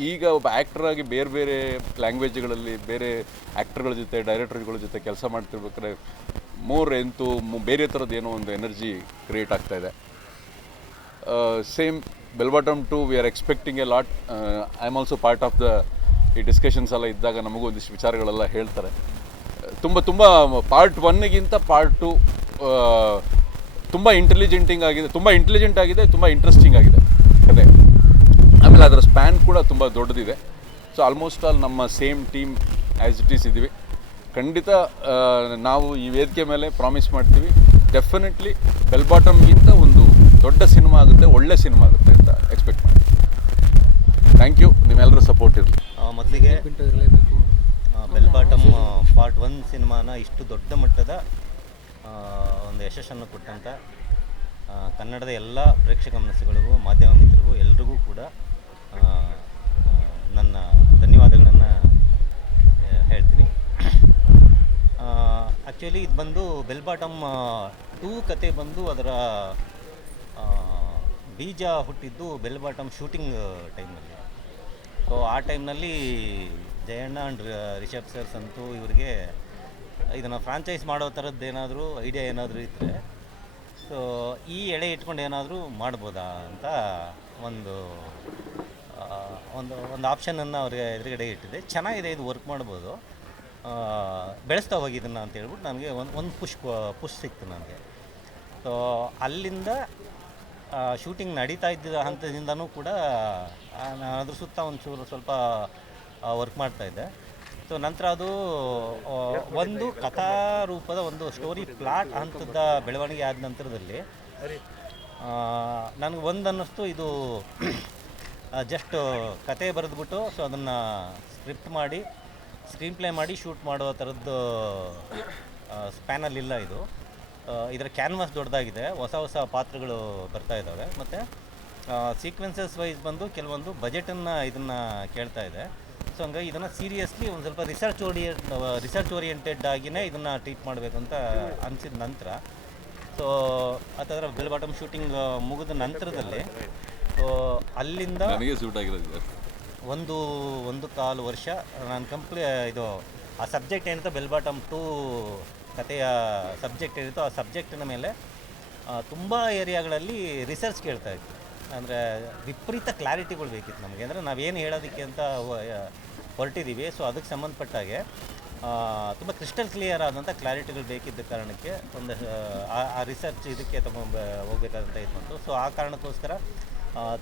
ಈಗ ಒಬ್ಬ ಆ್ಯಕ್ಟ್ರಾಗಿ ಬೇರೆ ಬೇರೆ ಲ್ಯಾಂಗ್ವೇಜ್ಗಳಲ್ಲಿ ಬೇರೆ ಆ್ಯಕ್ಟರ್ಗಳ ಜೊತೆ ಡೈರೆಕ್ಟರ್ಗಳ ಜೊತೆ ಕೆಲಸ ಮಾಡ್ತಿರ್ಬೇಕಾದ್ರೆ ಬೇರೆ ಥರದ್ದು ಏನೋ ಒಂದು ಎನರ್ಜಿ ಕ್ರಿಯೇಟ್ ಆಗ್ತಾಯಿದೆ. Same bell Bottom 2 we are expecting A lot. I am also part of ಈ ಡಿಸ್ಕಷನ್ಸ್ ಎಲ್ಲ ಇದ್ದಾಗ ನಮಗೂ ಒಂದಿಷ್ಟು ವಿಚಾರಗಳೆಲ್ಲ ಹೇಳ್ತಾರೆ. ತುಂಬ ಪಾರ್ಟ್ 1ಗಿಂತ ಪಾರ್ಟ್ 2 ತುಂಬ ಇಂಟೆಲಿಜೆಂಟ್ ಆಗಿದೆ, ತುಂಬ ಇಂಟ್ರೆಸ್ಟಿಂಗ್ ಆಗಿದೆ ಕತೆ. ಆಮೇಲೆ ಅದರ ಸ್ಪ್ಯಾನ್ ಕೂಡ ತುಂಬ ದೊಡ್ಡದಿದೆ. ಸೊ ಆಲ್ಮೋಸ್ಟ್ ಆಲ್ ನಮ್ಮ same team as it is ಇದ್ದೀವಿ. ಖಂಡಿತ ನಾವು ಈ ವೇದಿಕೆ ಮೇಲೆ ಪ್ರಾಮಿಸ್ ಮಾಡ್ತೀವಿ, ಡೆಫಿನೆಟ್ಲಿ ಬೆಲ್ ಬಾಟಮ್ಗಿಂತ ಒಂದು ದೊಡ್ಡ ಸಿನಿಮಾ ಆಗುತ್ತೆ, ಒಳ್ಳೆ ಸಿನಿಮಾ ಆಗುತ್ತೆ ಅಂತ ಎಕ್ಸ್ಪೆಕ್ಟ್ ಮಾಡ್ತೀವಿ. ಥ್ಯಾಂಕ್ ಯು, ನಿಮ್ಮೆಲ್ಲರ ಸಪೋರ್ಟ್ ಇರಲಿ. ಮೊದಲಿಗೆ ಬೆಲ್ ಬಾಟಮ್ ಪಾರ್ಟ್ 1 ಸಿನಿಮಾನ ಇಷ್ಟು ದೊಡ್ಡ ಮಟ್ಟದ ಒಂದು ಯಶಸ್ಸನ್ನು ಕೊಟ್ಟಂಥ ಕನ್ನಡದ ಎಲ್ಲ ಪ್ರೇಕ್ಷಕ ಮನಸ್ಸುಗಳಿಗೂ ಮಾಧ್ಯಮ ಮಿತ್ರರಿಗೂ ಎಲ್ರಿಗೂ ಕೂಡ ನನ್ನ ಧನ್ಯವಾದಗಳನ್ನು ಹೇಳ್ತೀನಿ. ಆ್ಯಕ್ಚುಲಿ ಇದು ಬಂದು ಬೆಲ್ ಬಾಟಮ್ 2 ಕತೆ ಬಂದು ಅದರ ಬೀಜ ಹುಟ್ಟಿದ್ದು ಬೆಲ್ ಬಾಟಮ್ ಶೂಟಿಂಗ್ ಟೈಮ್ನಲ್ಲಿ. ಸೊ ಆ ಟೈಮ್ನಲ್ಲಿ ಜಯಣ್ಣ ಆ್ಯಂಡ್ ರಿಷಬ್ ಸರ್ಸ್ ಅಂತೂ ಇವರಿಗೆ ಇದನ್ನು ಫ್ರಾಂಚೈಸ್ ಮಾಡೋ ಥರದ್ದು ಏನಾದರೂ ಐಡಿಯಾ ಏನಾದರೂ ಇದ್ದರೆ ಸೊ ಈ ಎಳೆ ಇಟ್ಕೊಂಡು ಏನಾದರೂ ಮಾಡ್ಬೋದಾ ಅಂತ ಒಂದು ಆಪ್ಷನನ್ನು ಅವ್ರಿಗೆ ಎದುರುಗಡೆ ಇಟ್ಟಿದೆ. ಚೆನ್ನಾಗಿದೆ, ಇದು ವರ್ಕ್ ಮಾಡ್ಬೋದು, ಬೆಳೆಸ್ತಾ ಹೋಗಿ ಇದನ್ನು ಅಂತ ಹೇಳ್ಬಿಟ್ಟು ನನಗೆ ಒಂದು ಪುಷ್ ಸಿಕ್ತು ನನಗೆ. ಸೊ ಅಲ್ಲಿಂದ ಶೂಟಿಂಗ್ ನಡೀತಾ ಇದ್ದ ಹಂತದಿಂದನೂ ಕೂಡ ನಾನು ಅದ್ರ ಸುತ್ತ ಸ್ವಲ್ಪ ವರ್ಕ್ ಮಾಡ್ತಾಯಿದ್ದೆ. ಸೊ ನಂತರ ಅದು ಒಂದು ಕಥಾರೂಪದ ಒಂದು ಸ್ಟೋರಿ ಪ್ಲಾಟ್ ಹಂತದ ಬೆಳವಣಿಗೆ ಆದ ನಂತರದಲ್ಲಿ ನನಗೆ ಅನ್ನಿಸ್ತು, ಇದು ಜಸ್ಟ್ ಕತೆ ಬರೆದ್ಬಿಟ್ಟು ಸೊ ಅದನ್ನು ಸ್ಕ್ರೀನ್ ಪ್ಲೇ ಮಾಡಿ ಶೂಟ್ ಮಾಡೋ ಥರದ್ದು ಸ್ಪ್ಯಾನಲ್ಲಿಲ್ಲ ಇದು. ಇದರ ಕ್ಯಾನ್ವಾಸ್ ದೊಡ್ಡದಾಗಿದೆ, ಹೊಸ ಪಾತ್ರಗಳು ಬರ್ತಾ ಇದ್ದಾವೆ, ಮತ್ತು ಸೀಕ್ವೆನ್ಸಸ್ ವೈಸ್ ಬಂದು ಕೆಲವೊಂದು ಬಜೆಟನ್ನು ಇದನ್ನು ಕೇಳ್ತಾ ಇದೆ. ಸೊ ಹಂಗಾಗಿ ಇದನ್ನು ಸೀರಿಯಸ್ಲಿ ಒಂದು ಸ್ವಲ್ಪ ರಿಸರ್ಚ್ ಓರಿಯೆಂಟೆಡ್ ಆಗಿಯೇ ಇದನ್ನು ಟ್ರೀಟ್ ಮಾಡಬೇಕು ಅಂತ ಅನಿಸಿದ ನಂತರ ಸೊ ಅದರ ಬೆಲ್ ಬಾಟಮ್ ಶೂಟಿಂಗ್ ಮುಗಿದ ನಂತರದಲ್ಲಿ ಸೊ ಅಲ್ಲಿಂದ ಒಂದು 1.25 ವರ್ಷ ನಾನು ಇದು ಆ ಸಬ್ಜೆಕ್ಟ್ ಏನಿತ್ತು ಬೆಲ್ ಬಾಟಮ್ 2 ಕಥೆಯ ಸಬ್ಜೆಕ್ಟ್ ಏನಿತ್ತು ಆ ಸಬ್ಜೆಕ್ಟಿನ ಮೇಲೆ ತುಂಬ ಏರಿಯಾಗಳಲ್ಲಿ ರಿಸರ್ಚ್ ಕೇಳ್ತಾ ಇತ್ತು. ಅಂದರೆ ವಿಪರೀತ ಕ್ಲಾರಿಟಿಗಳು ಬೇಕಿತ್ತು ನಮಗೆ. ಅಂದರೆ ನಾವೇನು ಹೇಳೋದಕ್ಕೆ ಅಂತ ಹೊರಟಿದ್ದೀವಿ ಸೊ ಅದಕ್ಕೆ ಸಂಬಂಧಪಟ್ಟಾಗೆ ತುಂಬ ಕ್ರಿಸ್ಟಲ್ ಕ್ಲಿಯರ್ ಆದಂಥ ಕ್ಲಾರಿಟಿಗಳು ಬೇಕಿದ್ದ ಕಾರಣಕ್ಕೆ ಒಂದು ಆ ರಿಸರ್ಚ್ ಇದಕ್ಕೆ ಹೋಗ್ಬೇಕಾದಂಥ ಇದು ಬಂತು. ಸೊ ಆ ಕಾರಣಕ್ಕೋಸ್ಕರ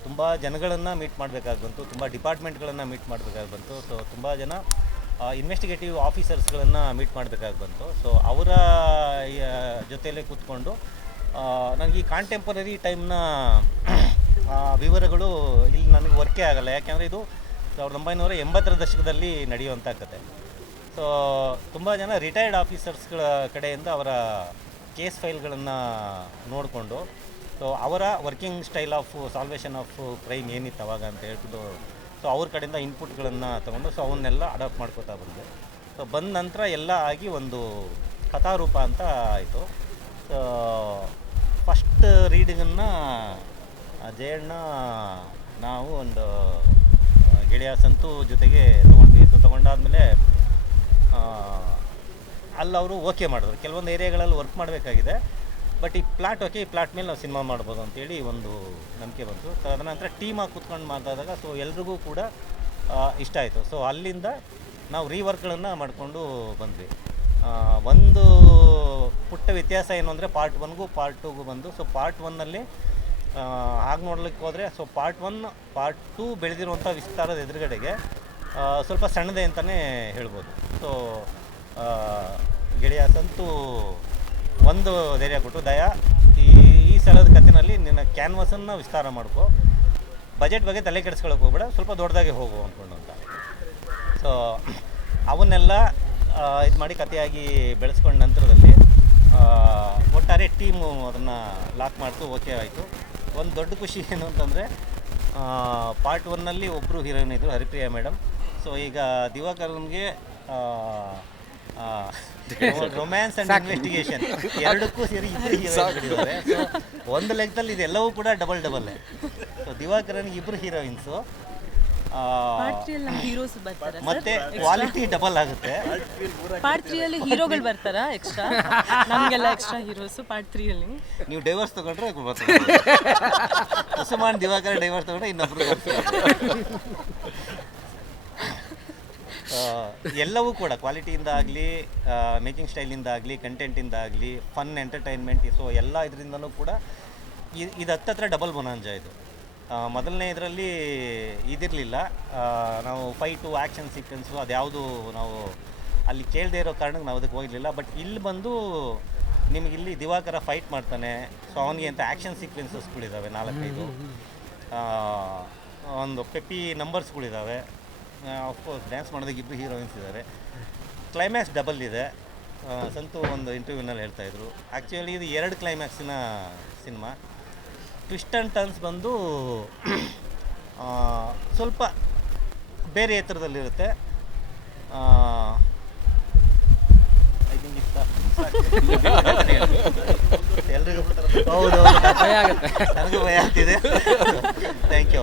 ತುಂಬ ಜನಗಳನ್ನು ಮೀಟ್ ಮಾಡಬೇಕಾಗಿ ಬಂತು, ತುಂಬ ಡಿಪಾರ್ಟ್ಮೆಂಟ್ಗಳನ್ನು ಮೀಟ್ ಮಾಡಬೇಕಾಗಿ ಬಂತು. ಸೊ ತುಂಬ ಜನ ಇನ್ವೆಸ್ಟಿಗೇಟಿವ್ ಆಫೀಸರ್ಸ್ಗಳನ್ನು ಮೀಟ್ ಮಾಡಬೇಕಾಗಿ ಬಂತು. ಸೊ ಅವರ ಜೊತೆಯಲ್ಲೇ ಕೂತ್ಕೊಂಡು ನನಗೆ ಈ ಕಾಂಟೆಂಪರರಿ ಟೈಮ್ನ ವಿವರಗಳು ಇಲ್ಲಿ ನನಗೆ ವರ್ಕೇ ಆಗಲ್ಲ. ಯಾಕೆಂದರೆ ಇದು 1980ರ ದಶಕದಲ್ಲಿ ನಡೆಯುವಂಥ ಕತೆ. ಸೊ ತುಂಬ ಜನ ರಿಟೈರ್ಡ್ ಆಫೀಸರ್ಸ್ಗಳ ಕಡೆಯಿಂದ ಅವರ ಕೇಸ್ ಫೈಲ್ಗಳನ್ನು ನೋಡಿಕೊಂಡು ಸೊ ಅವರ working style of salvation of crime ಏನಿತ್ತು ಅವಾಗ ಅಂತ ಹೇಳ್ಬಿಟ್ಟು ಸೊ ಅವ್ರ ಕಡೆಯಿಂದ ಇನ್ಪುಟ್ಗಳನ್ನು ತೊಗೊಂಡು ಸೊ ಅವನ್ನೆಲ್ಲ ಅಡಾಪ್ಟ್ ಮಾಡ್ಕೋತಾ ಬಂದೆ. ಸೊ ಬಂದ ನಂತರ ಎಲ್ಲ ಆಗಿ ಒಂದು ಕಥಾರೂಪ ಅಂತ ಆಯಿತು. ಸೊ ಫಸ್ಟ್ ರೀಡಿಂಗನ್ನು ಜಯಣ್ಣ ನಾವು ಒಂದು ಗೆಳೆಯ ಸಂತು ಜೊತೆಗೆ ತೊಗೊಂಡ್ವಿ. ಸೊ ತೊಗೊಂಡಾದ್ಮೇಲೆ ಅಲ್ಲವರು ಓಕೆ ಮಾಡಿದ್ರು, ಕೆಲವೊಂದು ಏರಿಯಾಗಳಲ್ಲಿ ವರ್ಕ್ ಮಾಡಬೇಕಾಗಿದೆ, ಬಟ್ ಈ ಪ್ಲಾಟ್ ಓಕೆ, ಈ ಪ್ಲಾಟ್ ಮೇಲೆ ನಾವು ಸಿನಿಮಾ ಮಾಡ್ಬೋದು ಅಂತೇಳಿ ಒಂದು ನಂಬಿಕೆ ಬಂತು. ಸೊ ಅದರ ನಂತರ ಟೀಮಾಗಿ ಕೂತ್ಕೊಂಡು ಮಾತಾಡಿದಾಗ ಸೊ ಎಲ್ರಿಗೂ ಕೂಡ ಇಷ್ಟ ಆಯಿತು. ಸೊ ಅಲ್ಲಿಂದ ನಾವು ರೀವರ್ಕ್ಗಳನ್ನು ಮಾಡಿಕೊಂಡು ಬಂದ್ವಿ. ಒಂದು ಪುಟ್ಟ ವ್ಯತ್ಯಾಸ ಏನು ಅಂದರೆ ಪಾರ್ಟ್ 1ಗೂ ಪಾರ್ಟ್ 2ಗೂ ಬಂದು ಸೊ ಪಾರ್ಟ್ 1ನಲ್ಲಿ ಹಾಗೆ ನೋಡ್ಲಿಕ್ಕೆ ಹೋದರೆ ಸೊ ಪಾರ್ಟ್ 1 ಪಾರ್ಟ್ 2 ಬೆಳೆದಿರುವಂಥ ವಿಸ್ತಾರದ ಎದುರುಗಡೆಗೆ ಸ್ವಲ್ಪ ಸಣ್ಣದೆ ಅಂತಲೇ ಹೇಳ್ಬೋದು. ಸೊ ಗೆಳೆಯ ಸಂತು ಒಂದು ಧೈರ್ಯ ಕೊಟ್ಟು, ದಯಾ ಈ ಸಲದ ಕಥೆನಲ್ಲಿ ನಿನ್ನ ಕ್ಯಾನ್ವಸನ್ನು ವಿಸ್ತಾರ ಮಾಡ್ಕೊ, ಬಜೆಟ್ ಬಗ್ಗೆ ತಲೆ ಕೆಡಿಸ್ಕೊಳಕ್ಕೆ ಹೋಗ್ಬೇಡ, ಸ್ವಲ್ಪ ದೊಡ್ಡದಾಗೆ ಹೋಗು ಅಂದ್ಕೊಂಡು ಅಂತ. ಸೊ ಅವನ್ನೆಲ್ಲ ಇದು ಮಾಡಿ ಕಥೆಯಾಗಿ ಬೆಳೆಸ್ಕೊಂಡ ನಂತರದಲ್ಲಿ ಒಟ್ಟಾರೆ ಟೀಮು ಅದನ್ನು ಲಾಕ್ ಮಾಡ್ತು, ಓಕೆ ಆಯಿತು. ಒಂದು ದೊಡ್ಡ ಖುಷಿ ಏನು ಅಂತಂದರೆ ಪಾರ್ಟ್ 1ನಲ್ಲಿ ಒಬ್ಬರು ಹೀರೋಯಿನ್ ಇದ್ದರು, ಹರಿಪ್ರಿಯಾ ಮೇಡಮ್. ಸೊ ಈಗ ದಿವಾಕರನ್ಗೆ ರೊಮ್ಯಾನ್ಸ್ ಆ್ಯಂಡ್ ಇನ್ವೆಸ್ಟಿಗೇಷನ್ ಎರಡಕ್ಕೂ ಸೇರಿ ಇಬ್ಬರು ಹೀರೋಯಿನ್ಗಳಿದ್ದಾರೆ. ಸೊ ಒಂದು ಲೆಕ್ಕದಲ್ಲಿ ಇದೆಲ್ಲವೂ ಕೂಡ ಡಬಲ್. ಸೊ ದಿವಾಕರನ್ಗೆ ಇಬ್ಬರು ಹೀರೋಯಿನ್ಸು, ಹೀರೋಸ್ ಬರ್ತಾರೆ ಮತ್ತೆ ಕ್ವಾಲಿಟಿ ಡಬಲ್ ಆಗುತ್ತೆ. ಪಾರ್ಟ್ 3 ಹೀರೋಗಳು ಬರ್ತಾರಾ ಎಕ್ಸ್ಟ್ರಾ? ನಮಗೆಲ್ಲ ಎಕ್ಸ್ಟ್ರಾ ಹೀರೋಸು ಪಾರ್ಟ್ 3 ನೀವು ಡೈವರ್ಸ್ ತೊಗೊಂಡ್ರೆ ಉಸ್ಮಾನ್ ದಿವಾಕರ್ ಡೈವರ್ಸ್ ತೊಗೊಂಡ್ರೆ ಇನ್ನೊಬ್ರು. ಎಲ್ಲವೂ ಕೂಡ ಕ್ವಾಲಿಟಿಯಿಂದ ಆಗಲಿ, ಮೇಕಿಂಗ್ ಸ್ಟೈಲಿಂದ ಆಗಲಿ, ಕಂಟೆಂಟಿಂದ ಆಗಲಿ, ಫನ್ ಎಂಟರ್ಟೈನ್ಮೆಂಟ್, ಸೊ ಎಲ್ಲ ಇದರಿಂದನೂ ಕೂಡ ಇದು ಹತ್ತತ್ರ ಡಬಲ್ ಬೊನಾಂಜ ಇದು. ಮೊದಲನೇ ಇದರಲ್ಲಿ ಇದಿರಲಿಲ್ಲ, ನಾವು ಫೈಟು ಆ್ಯಕ್ಷನ್ ಸೀಕ್ವೆನ್ಸು ಅದ್ಯಾವುದು ನಾವು ಅಲ್ಲಿ ಕೇಳದೇ ಇರೋ ಕಾರಣಕ್ಕೆ ನಾವು ಅದಕ್ಕೆ ಹೋಗಲಿಲ್ಲ. ಬಟ್ ಇಲ್ಲಿ ಬಂದು ನಿಮಗೆ ಇಲ್ಲಿ ದಿವಾಕರ ಫೈಟ್ ಮಾಡ್ತಾನೆ, ಸೊ ಅವನಿಗೆ ಅಂತ ಆ್ಯಕ್ಷನ್ ಸೀಕ್ವೆನ್ಸಸ್ಗಳಿದ್ದಾವೆ 4-5, ಒಂದು ಪೆಪ್ಪಿ ನಂಬರ್ಸ್ಗಳಿದ್ದಾವೆ. ಆಫ್ಕೋರ್ಸ್ ಡ್ಯಾನ್ಸ್ ಮಾಡೋದಕ್ಕೆ ಇಬ್ಬರು ಹೀರೋಯಿನ್ಸ್ ಇದ್ದಾರೆ. ಕ್ಲೈಮ್ಯಾಕ್ಸ್ ಡಬಲ್ ಇದೆ. ಸಂತು ಒಂದು ಇಂಟರ್ವ್ಯೂನಲ್ಲಿ ಹೇಳ್ತಾಯಿದ್ರು, ಆ್ಯಕ್ಚುಲಿ ಇದು 2 ಕ್ಲೈಮ್ಯಾಕ್ಸಿನ ಸಿನಿಮಾ. ಟ್ವಿಸ್ಟ್ ಆ್ಯಂಡ್ ಟರ್ನ್ಸ್ ಬಂದು ಸ್ವಲ್ಪ ಬೇರೆ ಎತ್ತರದಲ್ಲಿರುತ್ತೆ. ಐ ಥಿಂಕ್ ಎಲ್ರಿಗೂ ಹೌದು, ಭಯ ಆಗುತ್ತೆ. ನನಗೂ ಭಯ ಆಗ್ತಿದೆ. Thank you.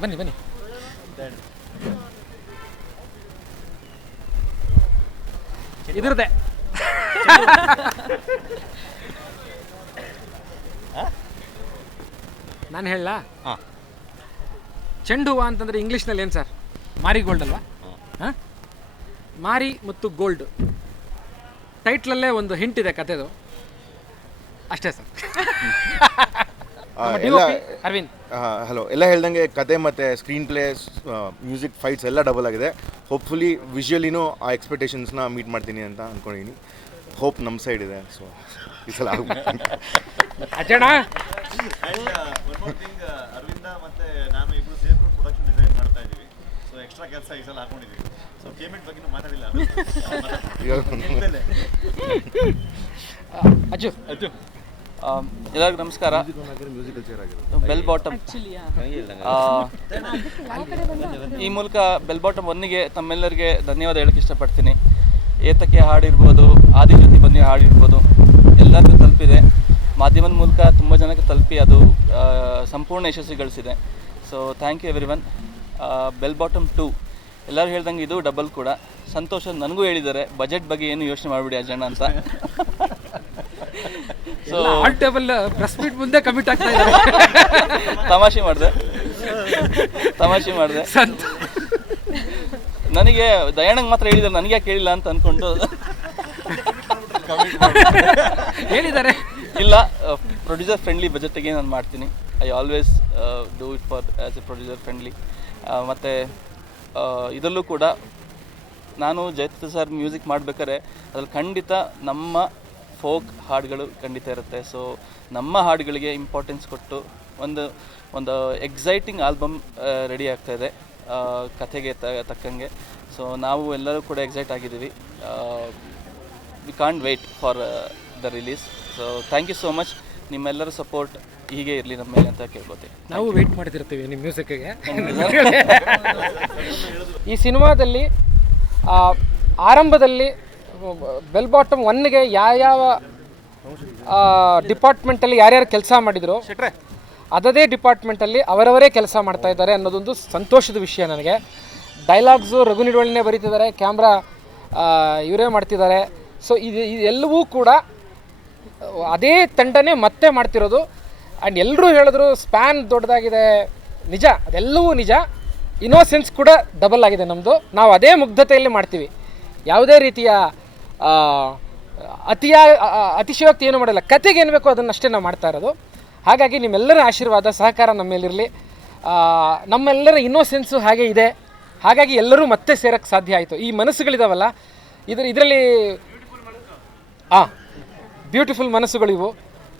ಬನ್ನಿ ಇದ್ರದ್ದೇ ನಾನು ಹೇಳ ಹಾಂ, ಚೆಂಡು ಹೂವು ಅಂತಂದರೆ ಇಂಗ್ಲೀಷ್ನಲ್ಲಿ ಏನು ಸರ್? ಮಾರಿ ಗೋಲ್ಡ್ ಅಲ್ವಾ? ಹಾಂ, ಮಾರಿ ಮತ್ತು ಗೋಲ್ಡ್ ಟೈಟ್ಲಲ್ಲೇ ಒಂದು ಹಿಂಟ್ ಇದೆ ಕತೆದು, ಅಷ್ಟೇ ಸರ್. ಅರವಿಂದ್ ಹಲೋ, ಎಲ್ಲ ಹೇಳ್ದಂಗೆ ಕತೆ ಮತ್ತು ಸ್ಕ್ರೀನ್ ಪ್ಲೇ, ಮ್ಯೂಸಿಕ್, ಫೈಟ್ಸ್ ಎಲ್ಲ ಡಬಲ್ ಆಗಿದೆ. ಹೋಪ್ಫುಲಿ ವಿಜುವಲಿನೂ ಆ ಎಕ್ಸ್ಪೆಕ್ಟೇಷನ್ಸ್ನ ಮೀಟ್ ಮಾಡ್ತೀನಿ ಅಂತ ಅಂದ್ಕೊಂಡಿದ್ದೀನಿ. ಹೋಪ್ ನಮ್ಮ ಸೈಡ್ ಇದೆ. ಸೊ ಈ ಸಲ ಅಚ್ಚಣ ಅರವಿಂದ ಮತ್ತು ನಾನು ಇಬ್ಬರು ಸೇರ್ಕೊಂಡು ಪ್ರೊಡಕ್ಷನ್ ಡಿಸೈನ್ ಮಾಡ್ತಾ ಇದ್ದೀವಿ. ಸೊ ಎಕ್ಸ್ಟ್ರಾ ಕೆಲಸ ಈ ಸಲ ಹಾಕೊಂಡಿದ್ದೀವಿ. ಸೊ ಪೇಮೆಂಟ್ ಬಗ್ಗೆ ಮಾತಾಡಿಲ್ಲ. ಅಜ್ಜು ಎಲ್ಲರಿಗೂ ನಮಸ್ಕಾರ. ಬೆಲ್ ಬಾಟಮ್ ಈ ಮೂಲಕ ಬೆಲ್ ಬಾಟಮ್ 1ಗೆ ತಮ್ಮೆಲ್ಲರಿಗೆ ಧನ್ಯವಾದ ಹೇಳಕ್ಕೆ ಇಷ್ಟಪಡ್ತೀನಿ. ಏತಕ್ಕೆ ಹಾಡಿರ್ಬೋದು, ಆದಿಜ್ಯೋತಿ ಬನ್ನಿ ಹಾಡಿರ್ಬೋದು, ಎಲ್ಲರಿಗೂ ತಲುಪಿದೆ. ಮಾಧ್ಯಮದ ಮೂಲಕ ತುಂಬ ಜನಕ್ಕೆ ತಲುಪಿ ಅದು ಸಂಪೂರ್ಣ ಯಶಸ್ವಿ ಗಳಿಸಿದೆ. So thank you everyone. Bell Bottom 2 ಎಲ್ಲರೂ ಹೇಳ್ದಂಗೆ ಇದು ಡಬಲ್ ಕೂಡ. ಸಂತೋಷ ನನಗೂ ಹೇಳಿದ್ದಾರೆ, ಬಜೆಟ್ ಬಗ್ಗೆ ಏನು ಯೋಚನೆ ಮಾಡಿಬಿಡಿ ಅಜ್ಜಣ್ಣ ಅಂತ. So all table press meet ಮುಂದೆ ಕಮಿಟ್ ಆಗ್ತಾ ಇದ್ದಾರೆ. ತಮಾಷೆ ಮಾಡಿದೆ. ನನಗೆ ದಯಾಣಂಗೆ ಮಾತ್ರ ಹೇಳಿದ್ದಾರೆ, ನನಗೆ ಯಾಕೆ ಹೇಳಿಲ್ಲ ಅಂತ ಅಂದ್ಕೊಂಡು ಹೇಳಿದ್ದಾರೆ. ಇಲ್ಲ, ಪ್ರೊಡ್ಯೂಸರ್ ಫ್ರೆಂಡ್ಲಿ ಬಜೆಟಿಗೆ ನಾನು ಮಾಡ್ತೀನಿ. I always do it for as A producer friendly. ಮತ್ತು ಇದರಲ್ಲೂ ಕೂಡ ನಾನು ಜಯತ್ ಸರ್ ಮ್ಯೂಸಿಕ್ ಮಾಡಬೇಕಾದ್ರೆ ಅದ್ರಲ್ಲಿ ಖಂಡಿತ ನಮ್ಮ ಫೋಕ್ ಹಾಡುಗಳು ಖಂಡಿತ ಇರುತ್ತೆ. ಸೊ ನಮ್ಮ ಹಾಡುಗಳಿಗೆ ಇಂಪಾರ್ಟೆನ್ಸ್ ಕೊಟ್ಟು ಒಂದು ಎಕ್ಸೈಟಿಂಗ್ ಆಲ್ಬಮ್ ರೆಡಿ ಆಗ್ತಾಯಿದೆ ಕಥೆಗೆ ತಕ್ಕಂಗೆ. ಸೊ ನಾವು ಎಲ್ಲರೂ ಕೂಡ ಎಕ್ಸೈಟ್ ಆಗಿದ್ದೀವಿ. We can't wait for the release. So thank you so much. ನಿಮ್ಮೆಲ್ಲರ ಸಪೋರ್ಟ್ ಹೀಗೆ ಇರಲಿ ನಮ್ಮ ಮೇಲೆ ಅಂತ ಕೇಳ್ಬೋತೀವಿ. ನಾವು ವೆಯ್ಟ್ ಮಾಡ್ತಿರ್ತೀವಿ ನಿಮ್ಮ ಮ್ಯೂಸಿಕ್ಗೆ. ಈ ಸಿನಿಮಾದಲ್ಲಿ ಆರಂಭದಲ್ಲಿ ಬೆಲ್ ಬಾಟಮ್ 1ಗೆ ಯಾವ ಡಿಪಾರ್ಟ್ಮೆಂಟಲ್ಲಿ ಯಾರ್ಯಾರು ಕೆಲಸ ಮಾಡಿದ್ರು ಅದೇ ಡಿಪಾರ್ಟ್ಮೆಂಟಲ್ಲಿ ಅವರವರೇ ಕೆಲಸ ಮಾಡ್ತಾ ಇದ್ದಾರೆ ಅನ್ನೋದೊಂದು ಸಂತೋಷದ ವಿಷಯ ನನಗೆ. ಡೈಲಾಗ್ಸು ರಘು ನಿಡುವಳಿನೇ ಬರೀತಿದ್ದಾರೆ, ಕ್ಯಾಮ್ರಾ ಇವರೇ ಮಾಡ್ತಿದ್ದಾರೆ. ಸೊ ಇದೆಲ್ಲವೂ ಕೂಡ ಅದೇ ತಂಡನೇ ಮತ್ತೆ ಮಾಡ್ತಿರೋದು. ಆ್ಯಂಡ್ ಎಲ್ಲರೂ ಹೇಳಿದ್ರು ಸ್ಪ್ಯಾನ್ ದೊಡ್ಡದಾಗಿದೆ, ನಿಜ, ಅದೆಲ್ಲವೂ ನಿಜ. ಇನ್ನೋಸೆನ್ಸ್ ಕೂಡ ಡಬಲ್ ಆಗಿದೆ ನಮ್ಮದು. ನಾವು ಅದೇ ಮುಗ್ಧತೆಯಲ್ಲಿ ಮಾಡ್ತೀವಿ, ಯಾವುದೇ ರೀತಿಯ ಅತಿಶಯೋಕ್ತಿ ಏನು ಮಾಡಲ್ಲ. ಕತೆಗೆ ಏನು ಬೇಕೋ ಅದನ್ನಷ್ಟೇ ನಾವು ಮಾಡ್ತಾ ಇರೋದು. ಹಾಗಾಗಿ ನಿಮ್ಮೆಲ್ಲರ ಆಶೀರ್ವಾದ ಸಹಕಾರ ನಮ್ಮ ಮೇಲಿರಲಿ. ನಮ್ಮೆಲ್ಲರ ಇನ್ನೋಸೆನ್ಸು ಹಾಗೆ ಇದೆ, ಹಾಗಾಗಿ ಎಲ್ಲರೂ ಮತ್ತೆ ಸೇರೋಕ್ಕೆ ಸಾಧ್ಯ ಆಯಿತು. ಈ ಮನಸ್ಸುಗಳಿದಾವಲ್ಲ ಇದರಲ್ಲಿ ಬ್ಯೂಟಿಫುಲ್ ಮನಸ್ಸುಗಳಿವು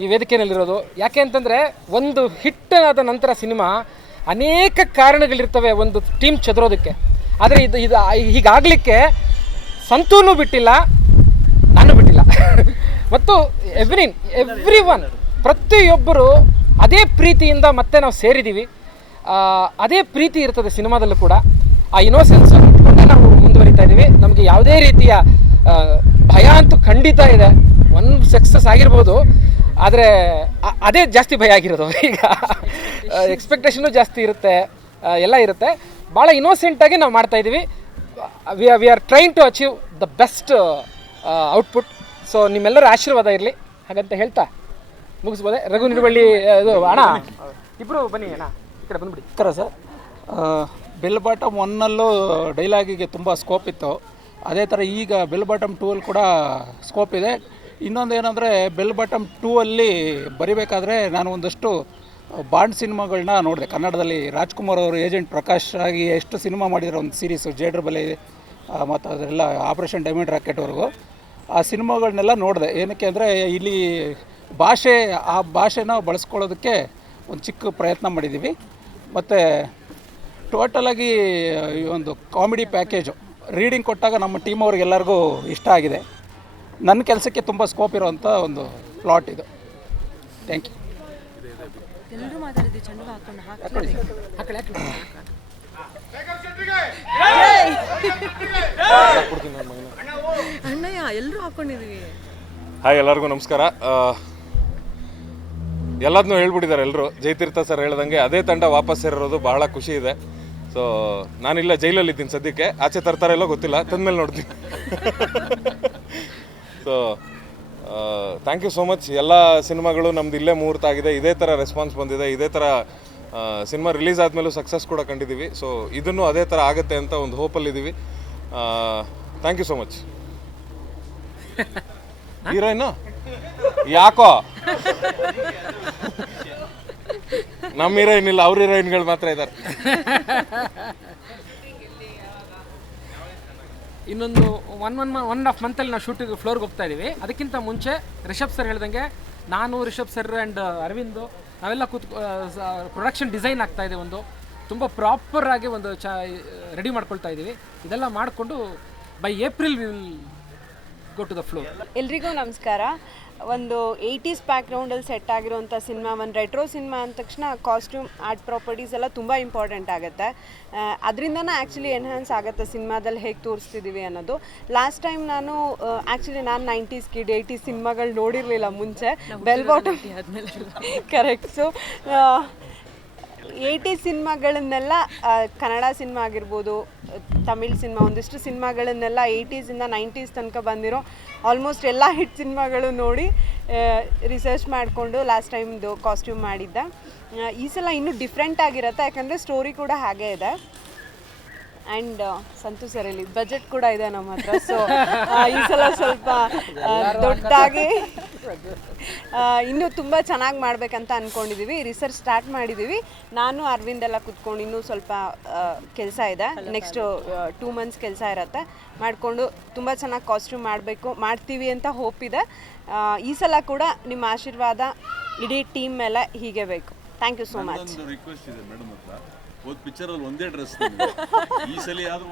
ಈ ವೇದಿಕೆಯಲ್ಲಿರೋದು. ಯಾಕೆ ಅಂತಂದರೆ ಒಂದು ಹಿಟ್ಟಾದ ನಂತರ ಸಿನಿಮಾ ಅನೇಕ ಕಾರಣಗಳಿರ್ತವೆ ಒಂದು ಟೀಮ್ ಚದರೋದಕ್ಕೆ. ಆದರೆ ಇದು ಹೀಗಾಗಲಿಕ್ಕೆ ಸಂತೂನು ಬಿಟ್ಟಿಲ್ಲ, ನಾನು ಬಿಟ್ಟಿಲ್ಲ ಮತ್ತು ಎವ್ರಿ ಒನ್ ಪ್ರತಿಯೊಬ್ಬರು ಅದೇ ಪ್ರೀತಿಯಿಂದ ಮತ್ತೆ ನಾವು ಸೇರಿದ್ದೀವಿ. ಅದೇ ಪ್ರೀತಿ ಇರ್ತದೆ ಸಿನಿಮಾದಲ್ಲೂ ಕೂಡ. ಆ ಇನೋಸೆನ್ಸ್ ಇಟ್ಕೊಂಡೆ ನಾವು ಮುಂದುವರಿತಾ ಇದ್ದೀವಿ. ನಮಗೆ ಯಾವುದೇ ರೀತಿಯ ಭಯ ಅಂತೂ ಖಂಡಿತ ಇದೆ. ಒಂದು ಸಕ್ಸಸ್ ಆಗಿರ್ಬೋದು, ಆದರೆ ಅದೇ ಜಾಸ್ತಿ ಭಯ ಆಗಿರೋದು. ಈಗ ಎಕ್ಸ್ಪೆಕ್ಟೇಷನು ಜಾಸ್ತಿ ಇರುತ್ತೆ, ಎಲ್ಲ ಇರುತ್ತೆ. ಭಾಳ ಇನ್ನೋಸೆಂಟಾಗಿ ನಾವು ಮಾಡ್ತಾಯಿದ್ದೀವಿ. We are trying to achieve the best output. So ನಿಮ್ಮೆಲ್ಲರ ಆಶೀರ್ವಾದ ಇರಲಿ ಹಾಗಂತ ಹೇಳ್ತಾ ಮುಗಿಸ್ಬೋದೆ. ರಘು ನಿಡುವಳ್ಳಿ ಇದು ಅಣ್ಣ ಇಬ್ಬರು ಬನ್ನಿ ಅಣ್ಣ, ಈ ಕಡೆ ಬಂದುಬಿಡಿ. ಸರ್ ಬೆಲ್ ಬಾಟಮ್ 1ನಲ್ಲೂ ಡೈಲಾಗಿಗೆ ತುಂಬ ಸ್ಕೋಪ್ ಇತ್ತು. ಅದೇ ಥರ ಈಗ ಬೆಲ್ ಬಾಟಮ್ 2 ಕೂಡ ಸ್ಕೋಪ್ ಇದೆ. ಇನ್ನೊಂದು ಏನಂದರೆ ಬೆಲ್ ಬಾಟಮ್ 2 ಬರಿಬೇಕಾದ್ರೆ ನಾನು ಒಂದಷ್ಟು ಬಾಂಡ್ ಸಿನಿಮಾಗಳನ್ನ ನೋಡಿದೆ. ಕನ್ನಡದಲ್ಲಿ ರಾಜ್ಕುಮಾರ್ ಅವರು ಏಜೆಂಟ್ ಪ್ರಕಾಶ್ ಆಗಿ ಎಷ್ಟು ಸಿನಿಮಾ ಮಾಡಿರೋ ಒಂದು ಸೀರೀಸು ಜೇಡ್ರ್ ಬಲೆ ಮತ್ತು ಅದರೆಲ್ಲ ಆಪ್ರೇಷನ್ ಡೈಮಂಡ್ ರಾಕೆಟ್ವರೆಗೂ ಆ ಸಿನಿಮಾಗಳನ್ನೆಲ್ಲ ನೋಡಿದೆ. ಏನಕ್ಕೆ ಅಂದರೆ ಇಲ್ಲಿ ಆ ಭಾಷೆನ ಬಳಸ್ಕೊಳ್ಳೋದಕ್ಕೆ ಒಂದು ಚಿಕ್ಕ ಪ್ರಯತ್ನ ಮಾಡಿದ್ದೀವಿ. ಮತ್ತು ಟೋಟಲಾಗಿ ಈ ಒಂದು ಕಾಮಿಡಿ ಪ್ಯಾಕೇಜು ರೀಡಿಂಗ್ ಕೊಟ್ಟಾಗ ನಮ್ಮ ಟೀಮ್ ಅವ್ರಿಗೆಲ್ಲರಿಗೂ ಇಷ್ಟ ಆಗಿದೆ. ನನ್ನ ಕೆಲಸಕ್ಕೆ ತುಂಬ ಸ್ಕೋಪ್ ಇರೋವಂಥ ಒಂದು ಪ್ಲಾಟ್ ಇದು. Thank you. ಎಲ್ಲರೂ ಮಾತಾಡಿದ್ವಿ, ಚೆಂಡು ಹಾಕೊಂಡು ಅಣ್ಣಯ್ಯ ಎಲ್ಲರೂ ಹಾಕೊಂಡಿದ್ವಿ. ಹಾಯ್, ಎಲ್ಲರಿಗೂ ನಮಸ್ಕಾರ. ಎಲ್ಲದನ್ನೂ ಹೇಳ್ಬಿಟ್ಟಿದ್ದಾರೆ ಎಲ್ಲರೂ. ಜಯತೀರ್ಥ ಸರ್ ಹೇಳ್ದಂಗೆ ಅದೇ ತಂಡ ವಾಪಸ್ ಸೇರಿರೋದು ಬಹಳ ಖುಷಿ ಇದೆ. ಸೊ ನಾನಿಲ್ಲ, ಜೈಲಲ್ಲಿದ್ದೀನಿ ಸದ್ಯಕ್ಕೆ. ಆಚೆ ತರ್ತಾರೆಲ್ಲೋ ಗೊತ್ತಿಲ್ಲ, ತಂದಮೇಲೆ ನೋಡ್ತೀನಿ. So thank you so much. ಎಲ್ಲ ಸಿನಿಮಾಗಳು ನಮ್ದು ಇಲ್ಲೇ ಮುಹೂರ್ತ ಆಗಿದೆ. ಇದೇ ಥರ ರೆಸ್ಪಾನ್ಸ್ ಬಂದಿದೆ. ಇದೇ ಥರ ಸಿನಿಮಾ ರಿಲೀಸ್ ಆದಮೇಲೂ ಸಕ್ಸಸ್ ಕೂಡ ಕಂಡಿದ್ದೀವಿ. ಸೊ ಇದನ್ನು ಅದೇ ಥರ ಆಗುತ್ತೆ ಅಂತ ಒಂದು ಹೋಪಲ್ಲಿದ್ದೀವಿ. Thank you so much. Heroine ಯಾಕೋ ನಮ್ಮ ಹೀರೋಯಿನ್ ಇಲ್ಲ, ಅವ್ರ ಹೀರೋಯಿನ್ಗಳು ಮಾತ್ರ ಇದ್ದಾರೆ. ಇನ್ನೊಂದು 1.5 ಮಂತಲ್ಲಿ ನಾವು ಶೂಟಿಂಗ್ ಫ್ಲೋರ್ಗೆ ಹೋಗ್ತಾ ಇದ್ದೀವಿ. ಅದಕ್ಕಿಂತ ಮುಂಚೆ ರಿಷಬ್ ಸರ್ ಹೇಳ್ದಂಗೆ ನಾನು, ರಿಷಬ್ ಸರ್ ಆ್ಯಂಡ್ ಅರವಿಂದು ನಾವೆಲ್ಲ ಪ್ರೊಡಕ್ಷನ್ ಡಿಸೈನ್ ಆಗ್ತಾ ಇದೆ. ಒಂದು ತುಂಬ ಪ್ರಾಪರಾಗಿ ಒಂದು ರೆಡಿ ಮಾಡ್ಕೊಳ್ತಾ ಇದ್ದೀವಿ. ಇದೆಲ್ಲ ಮಾಡಿಕೊಂಡು by April will go to the floor. ಎಲ್ರಿಗೂ ನಮಸ್ಕಾರ. ಒಂದು 80s ಬ್ಯಾಕ್ಗ್ರೌಂಡಲ್ಲಿ ಸೆಟ್ ಆಗಿರೋಂಥ ಸಿನಿಮಾ, ಒಂದು ರೆಟ್ರೋ ಸಿನಿಮಾ ಅಂದ ತಕ್ಷಣ ಕಾಸ್ಟ್ಯೂಮ್, ಆರ್ಟ್ ಪ್ರಾಪರ್ಟೀಸ್ ಎಲ್ಲ ತುಂಬ ಇಂಪಾರ್ಟೆಂಟ್ ಆಗುತ್ತೆ. ಅದರಿಂದನೇ ಆ್ಯಕ್ಚುಲಿ ಎನ್ಹಾನ್ಸ್ ಆಗುತ್ತೆ ಸಿನಿಮಾದಲ್ಲಿ ಹೇಗೆ ತೋರಿಸ್ತಿದ್ದೀವಿ ಅನ್ನೋದು. ಲಾಸ್ಟ್ ಟೈಮ್ ನಾನು 90s ಕಿಡ್, 80s ಸಿನಿಮಾಗಳು ನೋಡಿರಲಿಲ್ಲ ಮುಂಚೆ. Bell Bottom correct. So 80s ಸಿನಿಮಾಗಳನ್ನೆಲ್ಲ, ಕನ್ನಡ ಸಿನಿಮಾ ಆಗಿರ್ಬೋದು, ತಮಿಳ್ ಸಿನಿಮಾ, ಒಂದಿಷ್ಟು ಸಿನಿಮಾಗಳನ್ನೆಲ್ಲ 80s ಇಂದ 90s ತನಕ ಬಂದಿರೋ ಆಲ್ಮೋಸ್ಟ್ ಎಲ್ಲ ಹಿಟ್ ಸಿನಿಮಾಗಳು ನೋಡಿ ರಿಸರ್ಚ್ ಮಾಡಿಕೊಂಡು ಲಾಸ್ಟ್ ಟೈಮ್ದು ಕಾಸ್ಟ್ಯೂಮ್ ಮಾಡಿದ್ದೆ. ಈ ಸಲ ಇನ್ನೂ ಡಿಫ್ರೆಂಟ್ ಆಗಿರುತ್ತೆ, ಯಾಕಂದರೆ ಸ್ಟೋರಿ ಕೂಡ ಹಾಗೇ ಇದೆ. ಆ್ಯಂಡ್ ಸಂತು ಸರ್ ಇಲ್ಲಿ ಬಜೆಟ್ ಕೂಡ ಇದೆ ನಮ್ಮ ಹತ್ರ. ಸೊ ಈ ಸಲ ಸ್ವಲ್ಪ ದೊಡ್ಡದಾಗಿ ಇನ್ನೂ ತುಂಬ ಚೆನ್ನಾಗಿ ಮಾಡಬೇಕಂತ ಅಂದ್ಕೊಂಡಿದ್ದೀವಿ. ರಿಸರ್ಚ್ ಸ್ಟಾರ್ಟ್ ಮಾಡಿದ್ದೀವಿ. ನಾನು ಅರವಿಂದ್ ಎಲ್ಲ ಕೂತ್ಕೊಂಡು ಇನ್ನೂ ಸ್ವಲ್ಪ ಕೆಲಸ ಇದೆ. ನೆಕ್ಸ್ಟು 2 ಮಂತ್ಸ್ ಕೆಲಸ ಇರುತ್ತೆ. ಮಾಡಿಕೊಂಡು ತುಂಬ ಚೆನ್ನಾಗಿ ಕಾಸ್ಟ್ಯೂಮ್ ಮಾಡ್ತೀವಿ ಅಂತ ಹೋಪ್ ಇದೆ. ಈ ಸಲ ಕೂಡ ನಿಮ್ಮ ಆಶೀರ್ವಾದ ಇಡೀ ಟೀಮ್ ಮೇಲೆ ಹೀಗೆ ಬೇಕು. Thank you so much. Request ಇದೆ ಮೇಡಮ್ ಹತ್ರ. ಒಂದು ಪಿಕ್ಚರಲ್ಲಿ ಒಂದೇ ಡ್ರೆಸ್, ಈ ಸಲ ಯಾವ್ದು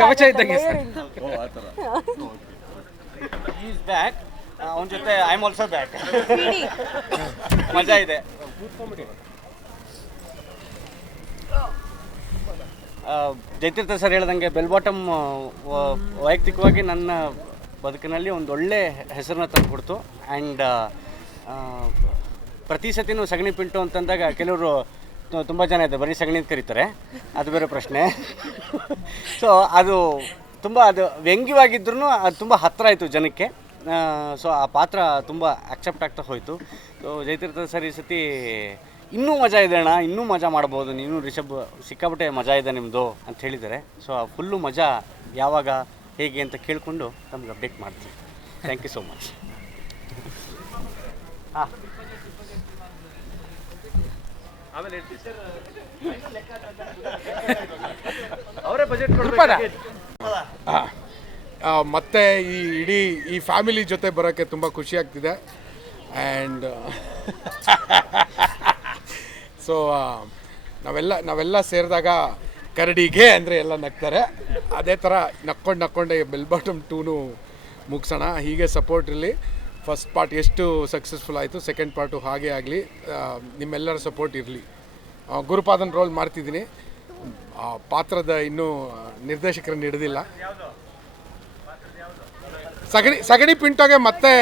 ಕವಚ ಇದ್ದಂಗೆ ಸರ್. ಆ ಥರ ಈಸ್ ಬ್ಯಾಕ್. ಅವನ ಜೊತೆ ಐ ಆಮ್ ಆಲ್ಸೋ ಬ್ಯಾಕ್. ಮಜಾ ಇದೆ. ಜಯತೀರ್ಥ ಸರ್ ಹೇಳ್ದಂಗೆ ಬೆಲ್ ಬಾಟಮ್ ವೈಯಕ್ತಿಕವಾಗಿ ನನ್ನ ಬದುಕಿನಲ್ಲಿ ಒಂದು ಒಳ್ಳೆ ಹೆಸರನ್ನ ತಂದುಕೊಡ್ತು. ಆ್ಯಂಡ್ ಪ್ರತಿ ಸತಿನೂ ಸಗಣಿ ಪಿಂಟು ಅಂತಂದಾಗ ಕೆಲವರು ತುಂಬ ಜನ ಇದೆ ಬರೀ ಸಗಣಿ ಕರೀತಾರೆ, ಅದು ಬೇರೆ ಪ್ರಶ್ನೆ. ಸೊ ಅದು ವ್ಯಂಗ್ಯವಾಗಿದ್ರೂ ಅದು ತುಂಬ ಹತ್ತಿರ ಆಯಿತು ಜನಕ್ಕೆ. ಸೊ ಆ ಪಾತ್ರ ತುಂಬ ಆಕ್ಸೆಪ್ಟ್ ಆಗ್ತಾ ಹೋಯಿತು. ಸೊ ಜಯತೀರ್ಥ ಸರ್ ಈ ಸತಿ ಇನ್ನೂ ಮಜಾ ಇದೆ ಅಣ್ಣ, ಇನ್ನೂ ಮಜಾ ಮಾಡ್ಬೋದು ನೀನು, ರಿಷಬ್ ಸಿಕ್ಕಾಪಟ್ಟೆ ಮಜಾ ಇದೆ ನಿಮ್ಮದು ಅಂತ ಹೇಳಿದ್ದಾರೆ. ಸೊ ಆ ಫುಲ್ಲು ಮಜಾ ಯಾವಾಗ ಹೇಗೆ ಅಂತ ಕೇಳಿಕೊಂಡು ನಮ್ಗೆ ಅಪ್ಡೇಟ್ ಮಾಡ್ತೀವಿ. Thank you so much. ಹಾಂ ಆಮೇಲೆ ಹೇಳ್ತೀನಿ. ಅವರೇ ಬಜೆಟ್ ಮತ್ತೆ ಈ ಇಡೀ ಈ ಫ್ಯಾಮಿಲಿ ಜೊತೆ ಬರೋಕ್ಕೆ ತುಂಬ ಖುಷಿ ಆಗ್ತಿದೆ ಆ್ಯಂಡ್ ಸೊ ನಾವೆಲ್ಲ ಸೇರಿದಾಗ ಕರಡಿಗೆ ಅಂದರೆ ಎಲ್ಲ ನಗ್ತಾರೆ. ಅದೇ ಥರ ನಕ್ಕೊಂಡೆ ಬೆಲ್ ಬಾಟಮ್ 2 ಮುಗಿಸೋಣ. ಹೀಗೆ ಸಪೋರ್ಟ್ ಇರಲಿ. ಫಸ್ಟ್ ಪಾರ್ಟ್ ಎಷ್ಟು ಸಕ್ಸಸ್ಫುಲ್ ಆಯಿತು, ಸೆಕೆಂಡ್ ಪಾರ್ಟು ಹಾಗೆ ಆಗಲಿ. ನಿಮ್ಮೆಲ್ಲರ ಸಪೋರ್ಟ್ ಇರಲಿ. ಗುರುಪಾದನ್ ರೋಲ್ ಮಾಡ್ತಿದ್ದೀನಿ. ಪಾತ್ರದ ಇನ್ನೂ ನಿರ್ದೇಶಕರನ್ನು ಹಿಡಿದಿಲ್ಲ. ಸಗಣಿ ಪಿಂಟೋಗೆ ಮತ್ತೆ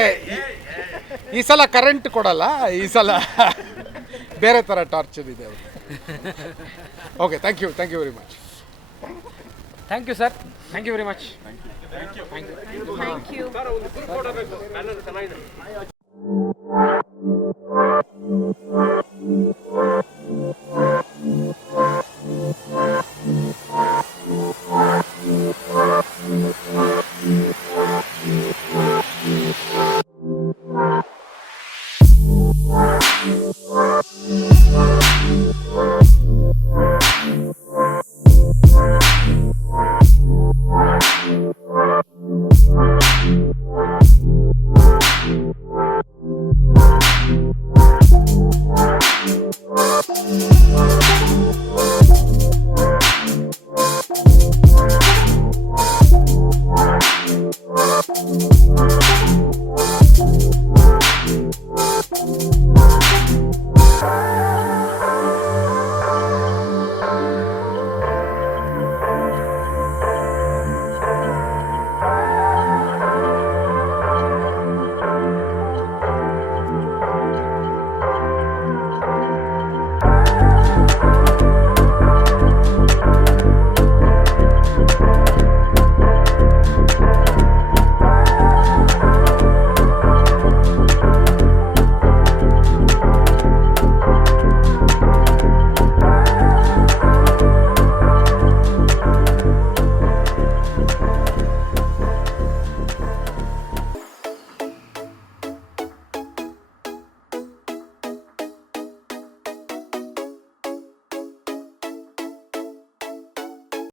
ಈ ಸಲ ಕರೆಂಟ್ ಕೊಡಲ್ಲ, ಈ ಸಲ ಬೇರೆ ಥರ ಟಾರ್ಚರ್ ಇದೆ ಅವರು. Okay, thank you very much. Thank you sir, thank you very much. Thank you.